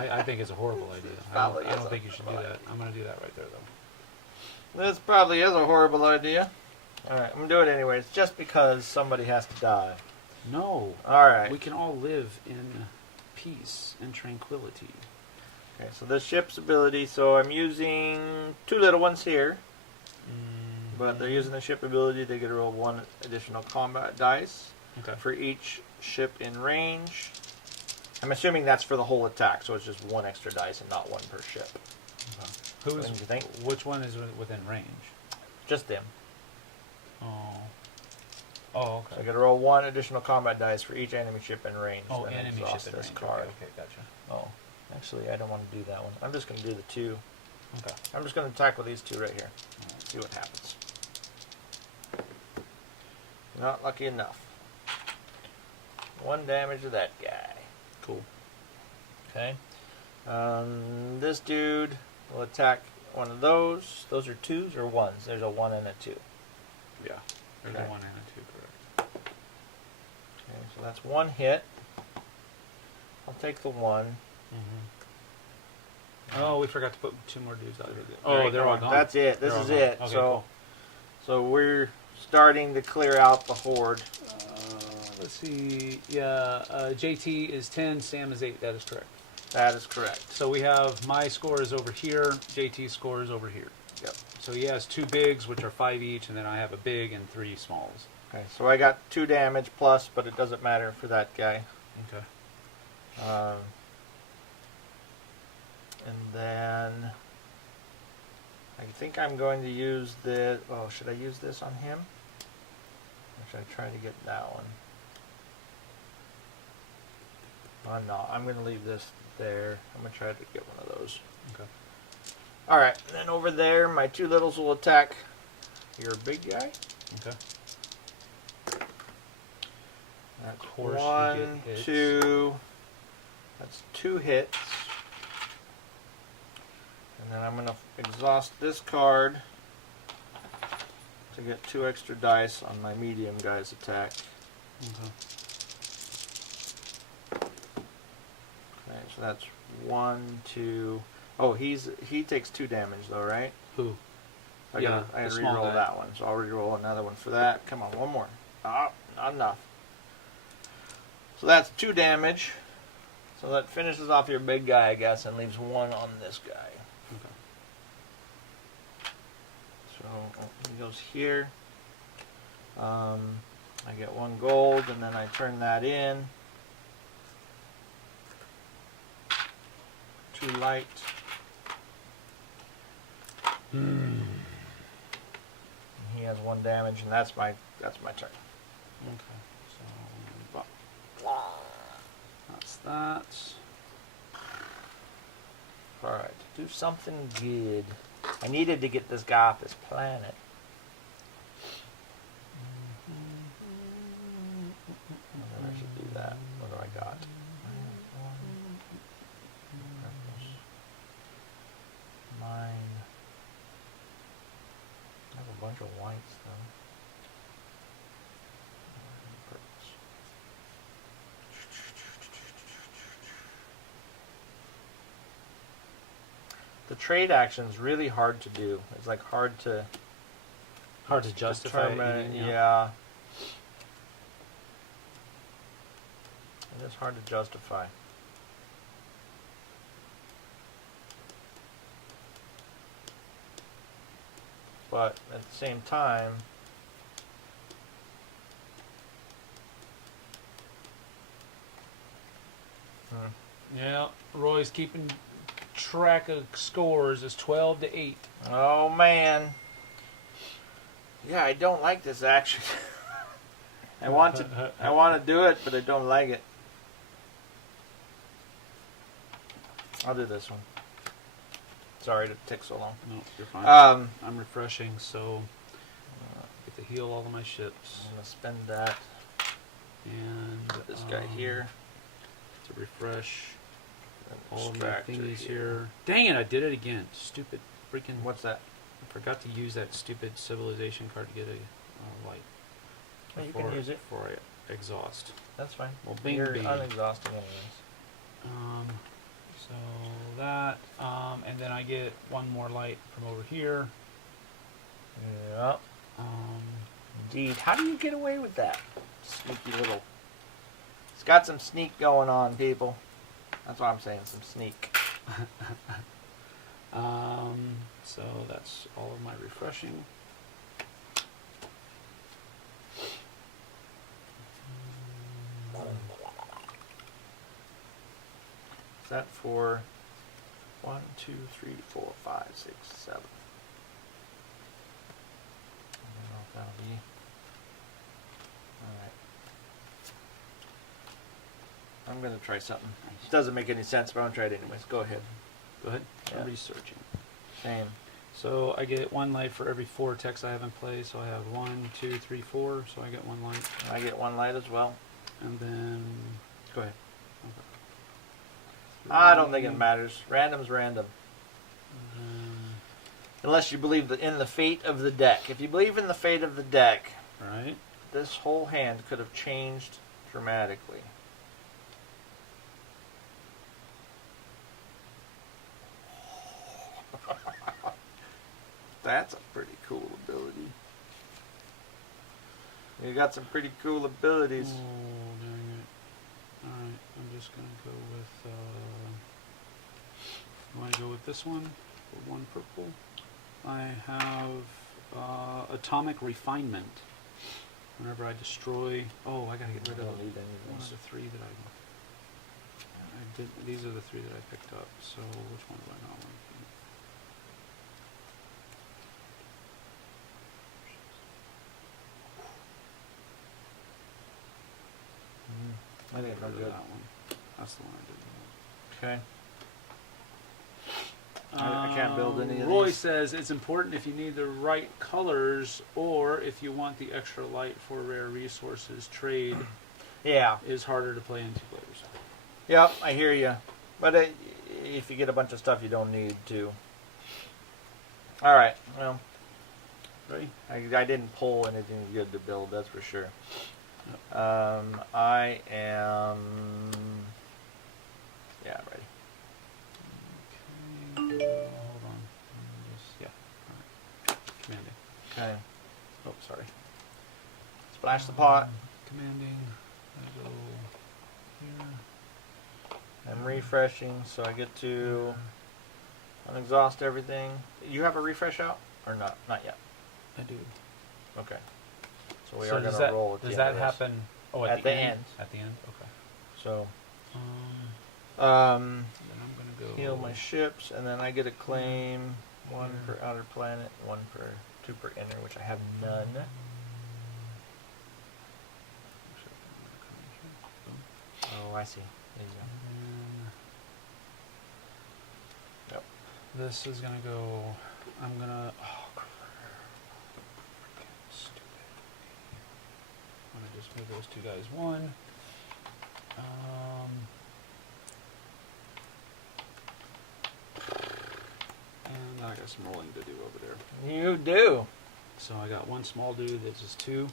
mean, I think it's a horrible idea. Probably I is don't a think you should do horrible that. I'm going to do that right there, though. This probably is a horrible idea. All right, I'm gonna do it anyways, just because somebody has to die. No. All right. We can all live in peace and tranquility. Okay, so the ship's ability. So I'm using 2 little ones here, but they're using the ship ability. They get to roll 1 additional combat dice Okay. for each ship in range. I'm assuming that's for the whole attack, so it's just 1 extra dice and not 1 per ship. Who's? What do you think? Which one is within range? Just them. Oh. Oh, So I okay. get to roll 1 additional combat dice for each enemy ship in range. Oh, then enemy exhaust ship in this range. card. Okay, gotcha. Oh, actually, I don't want to do that one. I'm just going to do the 2. Okay. I'm just going to tackle these 2 right here. See what happens. Not lucky enough. 1 damage to that guy. Cool. Okay. This dude will attack one of those. Those are 2s or 1s? There's a 1 and a 2. Yeah. There's Okay. a 1 and a 2, correct. Okay, so that's 1 hit. I'll take the 1. Mm-hmm. Oh, we forgot to put 2 more dudes out here. There Oh, you they're go. all gone. That's it. This They're is all it. gone. Okay, So, cool. so we're starting to clear out the horde. Let's see. Yeah, JT is 10, Sam is 8. That is correct. That is correct. So we have my score is over here, JT's score is over here. Yep. So he has 2 bigs, which are 5 each, and then I have a big and 3 smalls. Okay, so I got 2 damage plus, but it doesn't matter for that guy. Okay. And then I think I'm going to use the. Oh, should I use this on him? Or should I try to get that one? Oh no, I'm going to leave this there. I'm going to try to get one of those. Okay. Alright, and then over there, my 2 littles will attack your big guy. Okay. That's Of course, you 1, get hits. 2. That's 2 hits. And then I'm going to exhaust this card to get 2 extra dice on my medium guy's attack. Okay. Okay, so that's 1, 2. Oh, he takes 2 damage though, right? Who? I Yeah, gotta the small re-roll guy. that one, so I'll re-roll another one for that. Come on, one more. Oh, not enough. So that's 2 damage. So that finishes off your big guy, I guess, and leaves 1 on this guy. Okay. So he goes here. I get 1 gold, and then I turn that in. 2 light. And he has 1 damage, and that's my turn. Okay. So that's that. Alright, do something good. I needed to get this guy off this planet. Maybe I should do that. What do I got? Mine. I have a bunch of whites though. Purples. The trade action's really hard to do. It's like hard to Justify it, determine. yeah. Yeah. It is hard to justify. But at the same time, Yeah, Roy's keeping track of scores. It's 12-8. oh man. Yeah, I don't like this action. I want to do it, but I don't like it. I'll do this one. Sorry to take so long. No, you're fine. I'm I'm refreshing, so get to heal all of my ships. gonna spend that. And Put this guy here. to refresh And all of my extractor thingies here. Dang it! I did it again. Stupid freaking. What's that? I forgot to use that stupid civilization card to get a light. Oh, you can use it. before I exhaust. That's fine. Well, bing, You're bing. unexhausting anyways. So that, and then I get 1 more light from over here. Yeah. Um, Indeed. How do you get away with that? Sneaky little. It's got some sneak going on, people. That's what I'm saying. Some sneak. so that's all of my refreshing. Is that for 1, 2, 3, 4, 5, 6, 7? I don't know if that'll be. Alright. I'm going to try something. It doesn't make any sense, but I'm going to try it anyways. Go ahead. Go ahead. Yeah. I'm researching. Same. So I get 1 light for every 4 attacks I have in play. So I have 1, 2, 3, 4. So I get 1 light. I get 1 light as well. And then Go ahead. okay. I don't think it matters. Random's random. And then, Unless you believe in the fate of the deck. If you believe in the fate of the deck, right. this whole hand could have changed dramatically. That's a pretty cool ability. You got some pretty cool abilities. Oh, dang it. Alright, I'm just going to go with, you want to go with this one for 1 purple? I have atomic refinement. Whenever I destroy, oh, I gotta get rid of don't need any of one those. of the three that I did. These are the three that I picked up. So which one do I not want? I think Get it's rid of good. that one. That's the one I did. Okay. I can't build any of Roy these. says it's important if you need the right colors or if you want the extra light for rare resources. Trade Yeah. is harder to play in 2 players. Yep, I hear you. But if you get a bunch of stuff you don't need to. All right. Well, Ready? I didn't pull anything good to build, that's for sure. I am. Yeah, ready. Okay. Hold on. Yeah. All right. Commanding. Okay. Oh, sorry. Splash the pot. Commanding. I go here. I'm refreshing, so I get to unexhaust everything. You have a refresh out or not? Not yet. I do. Okay. So we So are does going that, to roll at the does end that of this. happen? Oh, At the end. At the end. Okay. So, Then I'm gonna go heal my ships, and then I get a claim 1 per outer planet, 2 per inner, which I have none. Oh, I see. There you go. Yep. This is gonna go. I'm gonna. Oh, crap. Stupid. I'm gonna just move those 2 guys 1. And I got some rolling to do over there. You do. So I got 1 small dude that's just 2,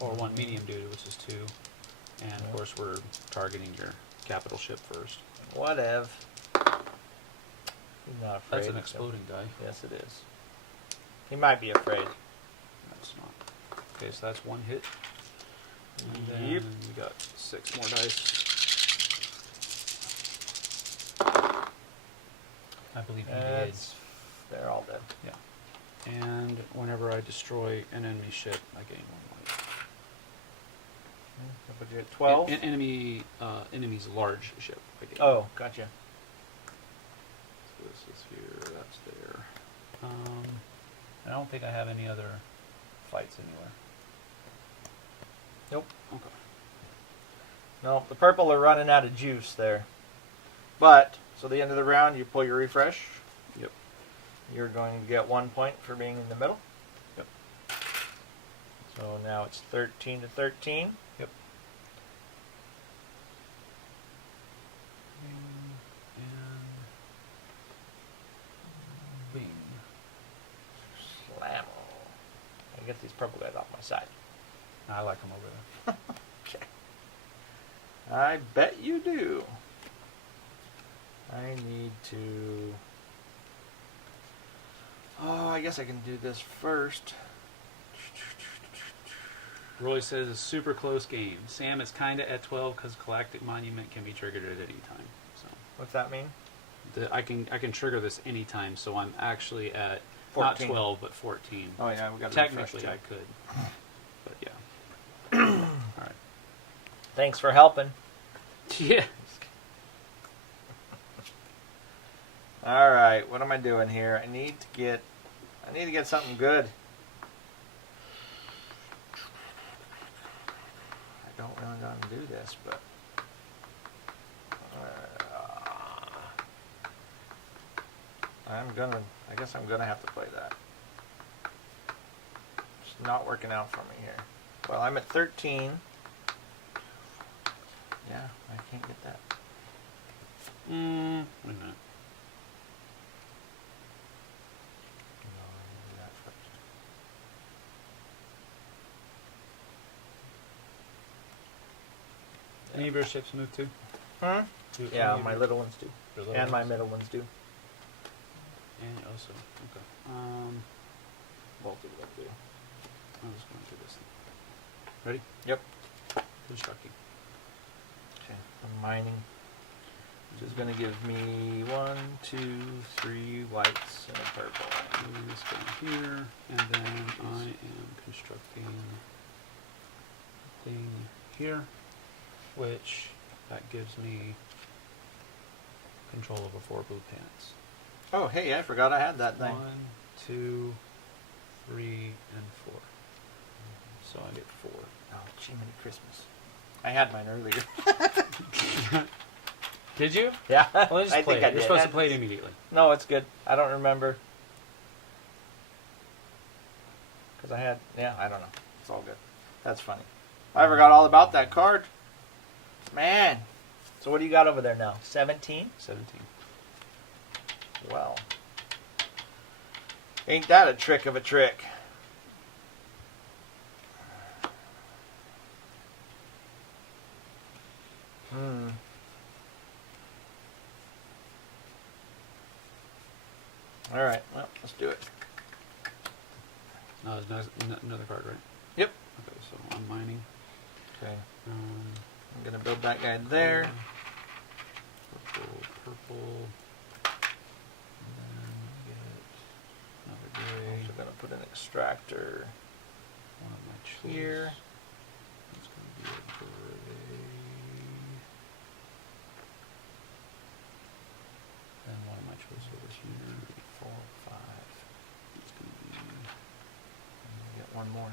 or 1 medium dude which is 2, and of course we're targeting your capital ship first. Whatever. He's not afraid. That's an exploding die. Yes, it is. He might be afraid. That's not. Okay, so that's 1 hit. And then Yep. we got 6 more dice. I believe he did. They're all dead. Yeah. And whenever I destroy an enemy ship, I gain 1 life. I'll put you at 12. An enemy's large ship. I gain. Oh, gotcha. So this is here. That's there. I don't think I have any other fights anywhere. Nope. Okay. No, the purple are running out of juice there. But, so the end of the round, you pull your refresh. Yep. You're going to get 1 point for being in the middle. Yep. So now it's 13 to 13. Yep. And bing. Slam. I get these purple guys off my side. I like them over there. Okay. I bet you do. I need to... Oh, I guess I can do this first. Roy says a super close game. Sam is kind of at 12 because Galactic Monument can be triggered at any time. So What's that mean? I can trigger this anytime. So I'm actually at 14. not 12 but 14. Oh yeah, we got to Technically I could, but yeah. All right. Thanks for helping. Yeah. All right, what am I doing here? I need to get something good. I don't really know how to do this, but I guess I'm gonna have to play that. It's not working out for me here. Well, I'm at 13. Yeah, I can't get that. Wait a minute. No, I need to do that first. Any of your ships move too? Hmm? Do Yeah, any of my your- little ones do. your little And my ones? middle ones do. And also, okay. Both of them do. I'm just going to do this thing. Ready? Yep. Constructing. Okay, I'm mining. Which is going to give me 1, 2, 3 whites and a purple. And this down here, and then I am constructing a thing here, which that gives me control over 4 blue pants. Oh, hey, I forgot I had that thing. 1, 2, 3, and 4. So I get 4. Oh, Jiminy Christmas. I had mine earlier. Did you? Yeah, Well, then just I play think it. I You're did. supposed to play it immediately. No, it's good. I don't remember. Because I had, I don't know. It's all good. That's funny. I forgot all about that card. Man. So what do you got over there now? 17? 17. Well. Ain't that a trick of a trick? All right, well, let's do it. No, there's another card, right? Yep. Okay, so I'm mining. Okay. Um, I'm going to build that guy there. Purple. And then get another I'm gray. also going to put an extractor One of my choice. here. It's going to be a gray. And one of my choice over here. 4, 5. It's going to be. Get one more.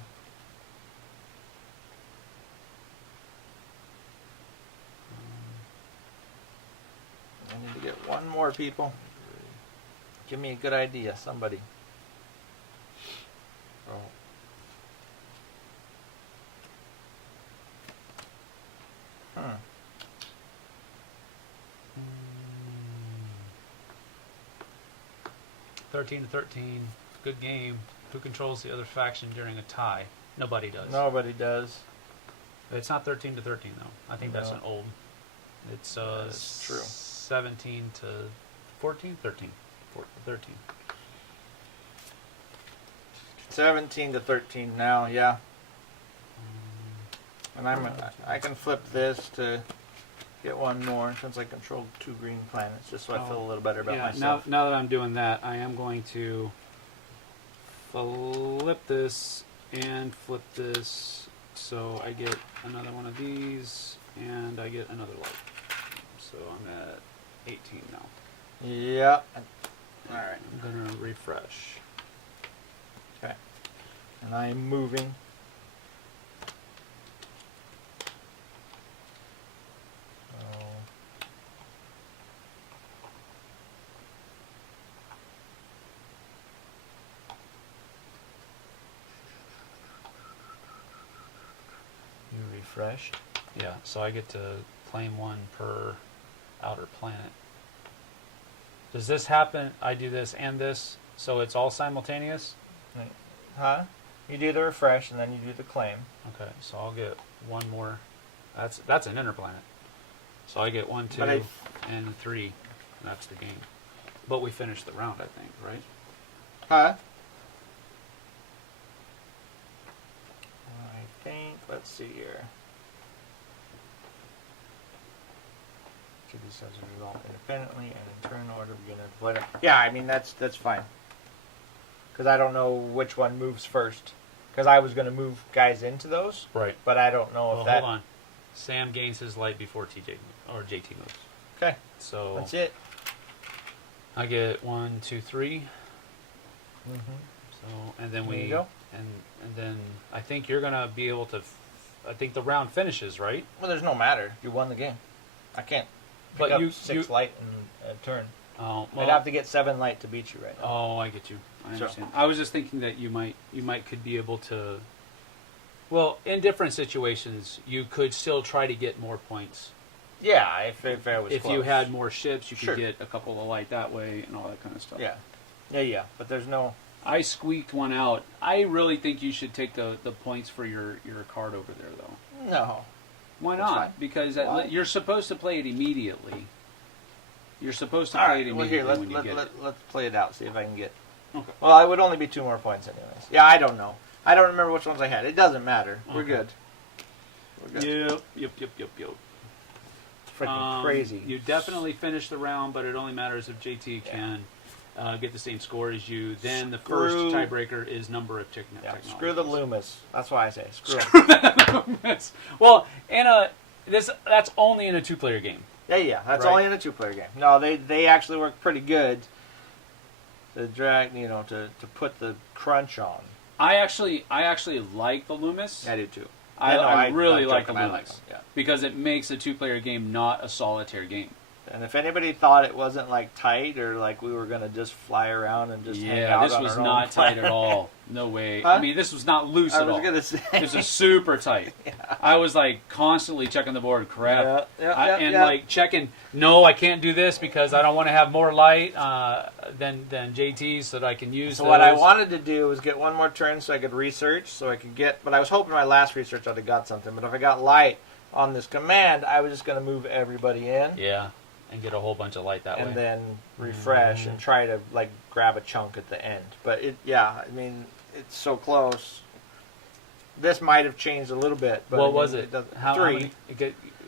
I need to get one more, people. Give me a good idea, somebody. Oh. Hmm. 13 to 13. Good game. Who controls the other faction during a tie? Nobody does. Nobody does. It's not 13 to 13 though. I think that's No. an old. It's That's true. 17 to 14, 13. 13. 17 to 13 now, yeah. And I can flip this to get one more since I control 2 green planets, just so I feel a little better about myself. Now that I'm doing that, I am going to flip this and flip this, so I get another one of these, and I get another light. So I'm at 18 now. Yeah. All right. I'm gonna refresh. Okay. And I'm moving. So you refreshed. Yeah, so I get to claim one per outer planet. Does this happen? I do this and this, so it's all simultaneous? Right. Huh? You do the refresh and then you do the claim. Okay, so I'll get one more. That's an inner planet. So I get 1, 2, But and 3. That's the game. But we finished the round, I think, right? Huh? I think, let's see here. To be says resolve independently and in turn order begin to whatever. Yeah, I mean that's fine. Because I don't know which one moves first. Because I was going to move guys into those, Right. but I don't know Well, if that. hold on. Sam gains his light before TJ or JT moves. Okay, So that's it. I get 1, 2, 3. Mm-hmm. So and then There we you go. and then I think you're gonna be able to. I think the round finishes, right? Well, there's no matter. You won the game. I can't pick But up you 6 light in a turn. Oh, I'd have to get 7 light to beat you right now. Oh, I get you. I So- understand. I was just thinking that you might could be able to. Well, in different situations, you could still try to get more points. Yeah, if I was If close. you had more ships, you could Sure. get a couple of light that way and all that kind of stuff. Yeah. But there's no. I squeaked one out. I really think you should take the points for your card over there, though. No. Why That's not? fine. Because Why? you're supposed to play it immediately. You're supposed to All play right. it Well, immediately here when you get it. let's play it out. See if I can get. Okay. Well, I would only be 2 more points anyways. Yeah, I don't know. I don't remember which ones I had. It doesn't matter. We're Okay. good. We're good. Yep. freaking crazy. You definitely finish the round, but it only matters if JT can get the same score as you. Then the first tiebreaker is number of technology. Screw the Loomis. That's why I say screw them. Well, that's only in a 2-player game. Yeah. That's Right. only in a 2-player game. No, they actually work pretty good to drag, to put the crunch on. I actually like the Loomis. I do too. I really like the them. I Loomis like them, yeah. because it makes a 2-player game not a solitaire game. And if anybody thought it wasn't like tight or like we were gonna just fly around and just hang out this on was our own not tight planet. at all. No way. Huh? I mean, this was not loose at all. I was gonna say This was super tight. Yeah. I was like constantly checking the board. Crap. Yeah. Like checking. No, I can't do this because I don't want to have more light than JT so that I can use. So what I wanted to do was get one more turn so I could research, so I could get. But I was hoping my last research I'd have got something. But if I got light on this command, I was just gonna move everybody in. Yeah. And get a whole bunch of light that way. And then refresh and try to like grab a chunk at the end. But it's so close. This might have changed a little bit. But What was it? How 3.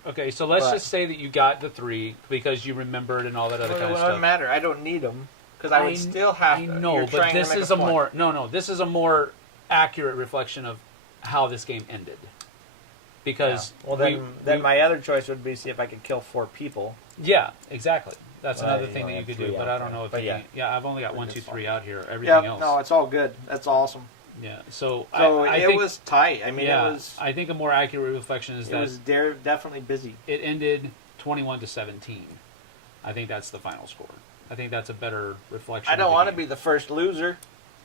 Okay, so let's just say that you got the 3 because you remembered and all that other kind of It stuff. doesn't matter. I don't need them because I would still have to. I know, but this is this is a more accurate reflection of how this game ended. Because then my other choice would be see if I could kill 4 people. Yeah, exactly. That's Well, another you thing only that you have could 3 do, but out I don't there. know if But you yeah. can. Yeah, I've only got 1, Pretty 2, fun. 3 out here. Everything else. No, it's all good. That's awesome. Yeah. So So I it think, was tight. I mean, yeah, it was. I think a more accurate reflection is It that was definitely busy. it ended 21-17. I think that's the final score. I think that's a better reflection. I don't want to be the first loser.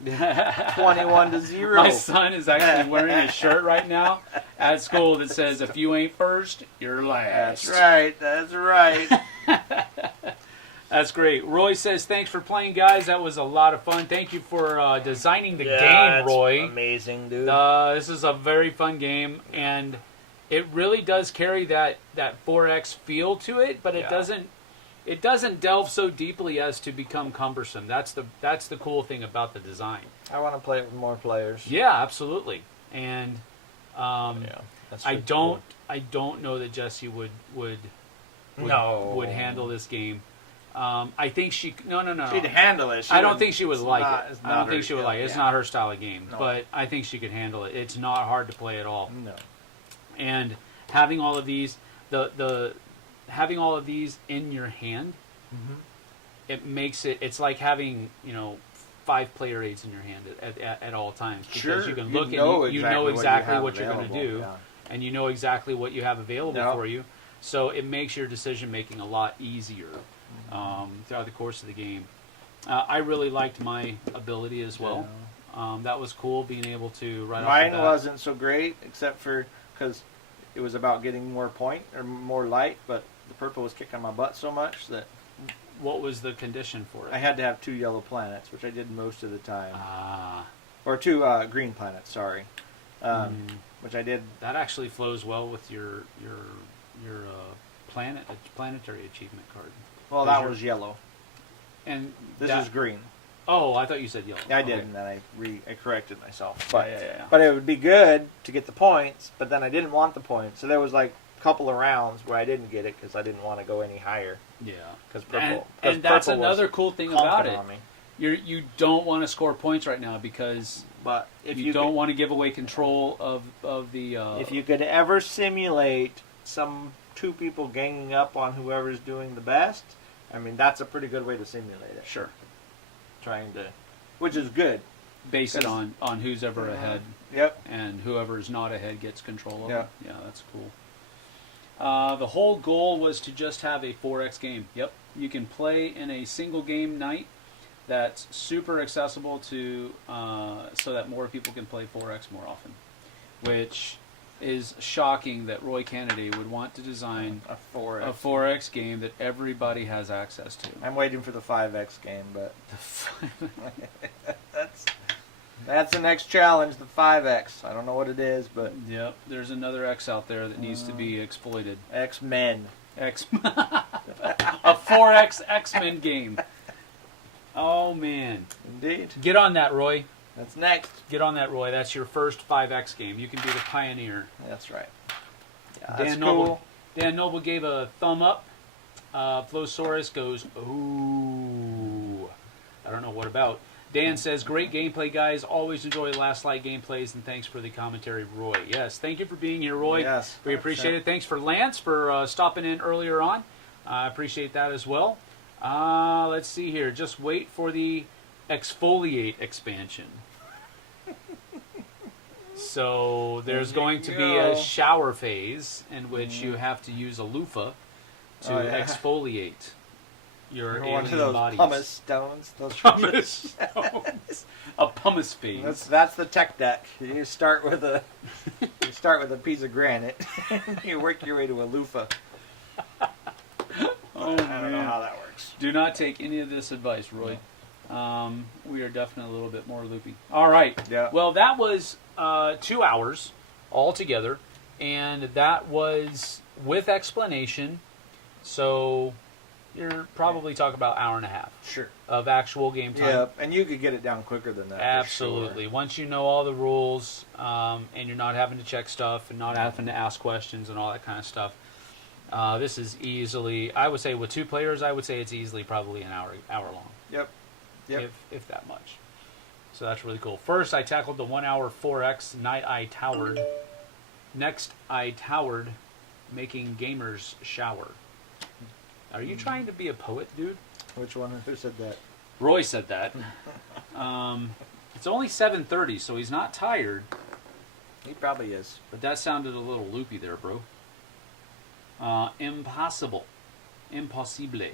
21-0. My son is actually wearing a shirt right now at school that says, "If you ain't first, you're last." That's right. That's right. That's great. Roy says, "Thanks for playing, guys. That was a lot of fun. Thank you for designing the game, Roy. Amazing, dude. This is a very fun game, and it really does carry that 4X feel to it, but it doesn't delve so deeply as to become cumbersome. That's the cool thing about the design. I want to play it with more players. Yeah, absolutely. And That's I really don't know that Jessie would handle this game. I think she no. She'd handle it. I don't think she would like it. I don't think she would like it. It's yeah. not her style of game, No. but I think she could handle it. It's not hard to play at all. No. And having all of these, having all of these in your hand, it makes it. It's like having 5 player aids in your hand at all times because you can look and you know exactly what you're going to do, and you know exactly what you have available for you. So it makes your decision making a lot easier throughout the course of the game. I really liked my ability as well. That was cool being able to right off the bat. Mine wasn't so great except for because it was about getting more point or more light, but the purple was kicking my butt so much that. What was the condition for it? I had to have 2 yellow planets, which I did most of the time. Ah. Or 2 green planets, sorry. Which I did. That actually flows well with your planetary achievement card. Well, that was yellow. And This is green. Oh, I thought you said yellow. I did, Okay. and then I corrected myself. But, yeah. But it would be good to get the points, but then I didn't want the points. So there was like a couple of rounds where I didn't get it because I didn't want to go any higher. Yeah. Because purple. And that's another cool thing about it. On me. You don't want to score points right now because But if you don't want to give away control of the. If you could ever simulate some 2 people ganging up on whoever's doing the best, I mean that's a pretty good way to simulate it. Sure. Which is good. Base it on who's ever ahead. Yep. And whoever's not ahead gets control of it. Yeah. Yeah, that's cool. The whole goal was to just have a 4X game. Yep. You can play in a single game night that's super accessible to so that more people can play 4X more often. Which is shocking that Roy Kennedy would want to design a 4X. a 4X game that everybody has access to. I'm waiting for the 5X game, but that's the next challenge, the 5X. I don't know what it is, but Yep, there's another X out there that needs to be exploited. X-Men. A 4X X-Men game. Oh man. Indeed. Get on that, Roy. That's next. Get on that, Roy. That's your first 5X game. You can be the pioneer. That's right. Yeah, Dan that's Noble. cool. Dan Noble gave a thumb up. Flosaurus goes, ooh. I don't know what about. Dan says, great gameplay, guys. Always enjoy Last Light gameplays, and thanks for the commentary, Roy. Yes, thank you for being here, Roy. Yes, We appreciate it. Thanks for Lance for stopping in earlier on. I appreciate that as well. Let's see here. Just wait for the Exfoliate expansion. So there's going to be a shower phase in which you have to use a loofah to exfoliate your One of alien those bodies. pumice stones. Those Pumice stones. A pumice phase. That's the tech deck. You start with a piece of granite. You work your way to a loofah. Oh, I don't know how that works. Do not take any of this advice, Roy. We are definitely a little bit more loopy. All right. Yeah. Well, that was 2 hours altogether, and that was with explanation. So you're probably talking about hour and a half. Sure. Of actual game time. Yeah, and you could get it down quicker than that. Absolutely. For sure. Once you know all the rules, and you're not having to check stuff and not having to ask questions and all that kind of stuff, this is easily, I would say with 2 players, I would say it's easily probably an hour long. Yep. If that much. So that's really cool. First, I tackled the 1 hour 4X Night I Towered. Next, I towered making gamers shower. Are you trying to be a poet, dude? Which one? Who said that? Roy said that. It's only 7:30, so he's not tired. He probably is. But that sounded a little loopy there, bro. Impossible. Impossible.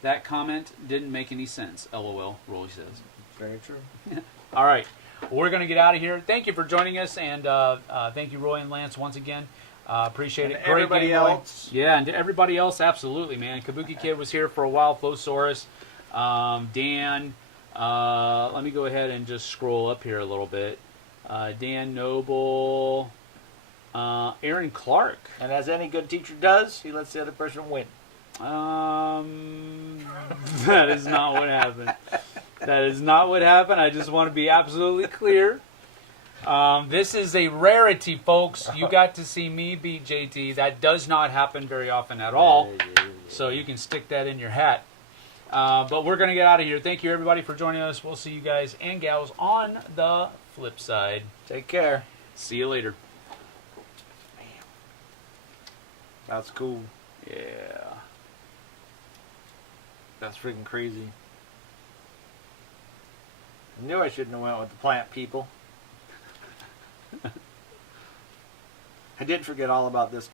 That comment didn't make any sense. LOL, Roy says. Very true. All right. We're going to get out of here. Thank you for joining us, and thank you, Roy and Lance, once again. Appreciate it. And Great everybody game, Roy. else. Yeah, and everybody else, absolutely, man. Kabuki Kid was here for a while. Flosaurus. Dan. Let me go ahead and just scroll up here a little bit. Dan Noble. Aaron Clark. And as any good teacher does, he lets the other person win. That is not what happened. That is not what happened. I just want to be absolutely clear. This is a rarity, folks. You got to see me beat JT. That does not happen very often at all. So you can stick that in your hat. But we're going to get out of here. Thank you, everybody, for joining us. We'll see you guys and gals on the flip side. Take care. See you later. That's cool. Yeah. That's freaking crazy. I knew I shouldn't have went with the plant people. I did forget all about this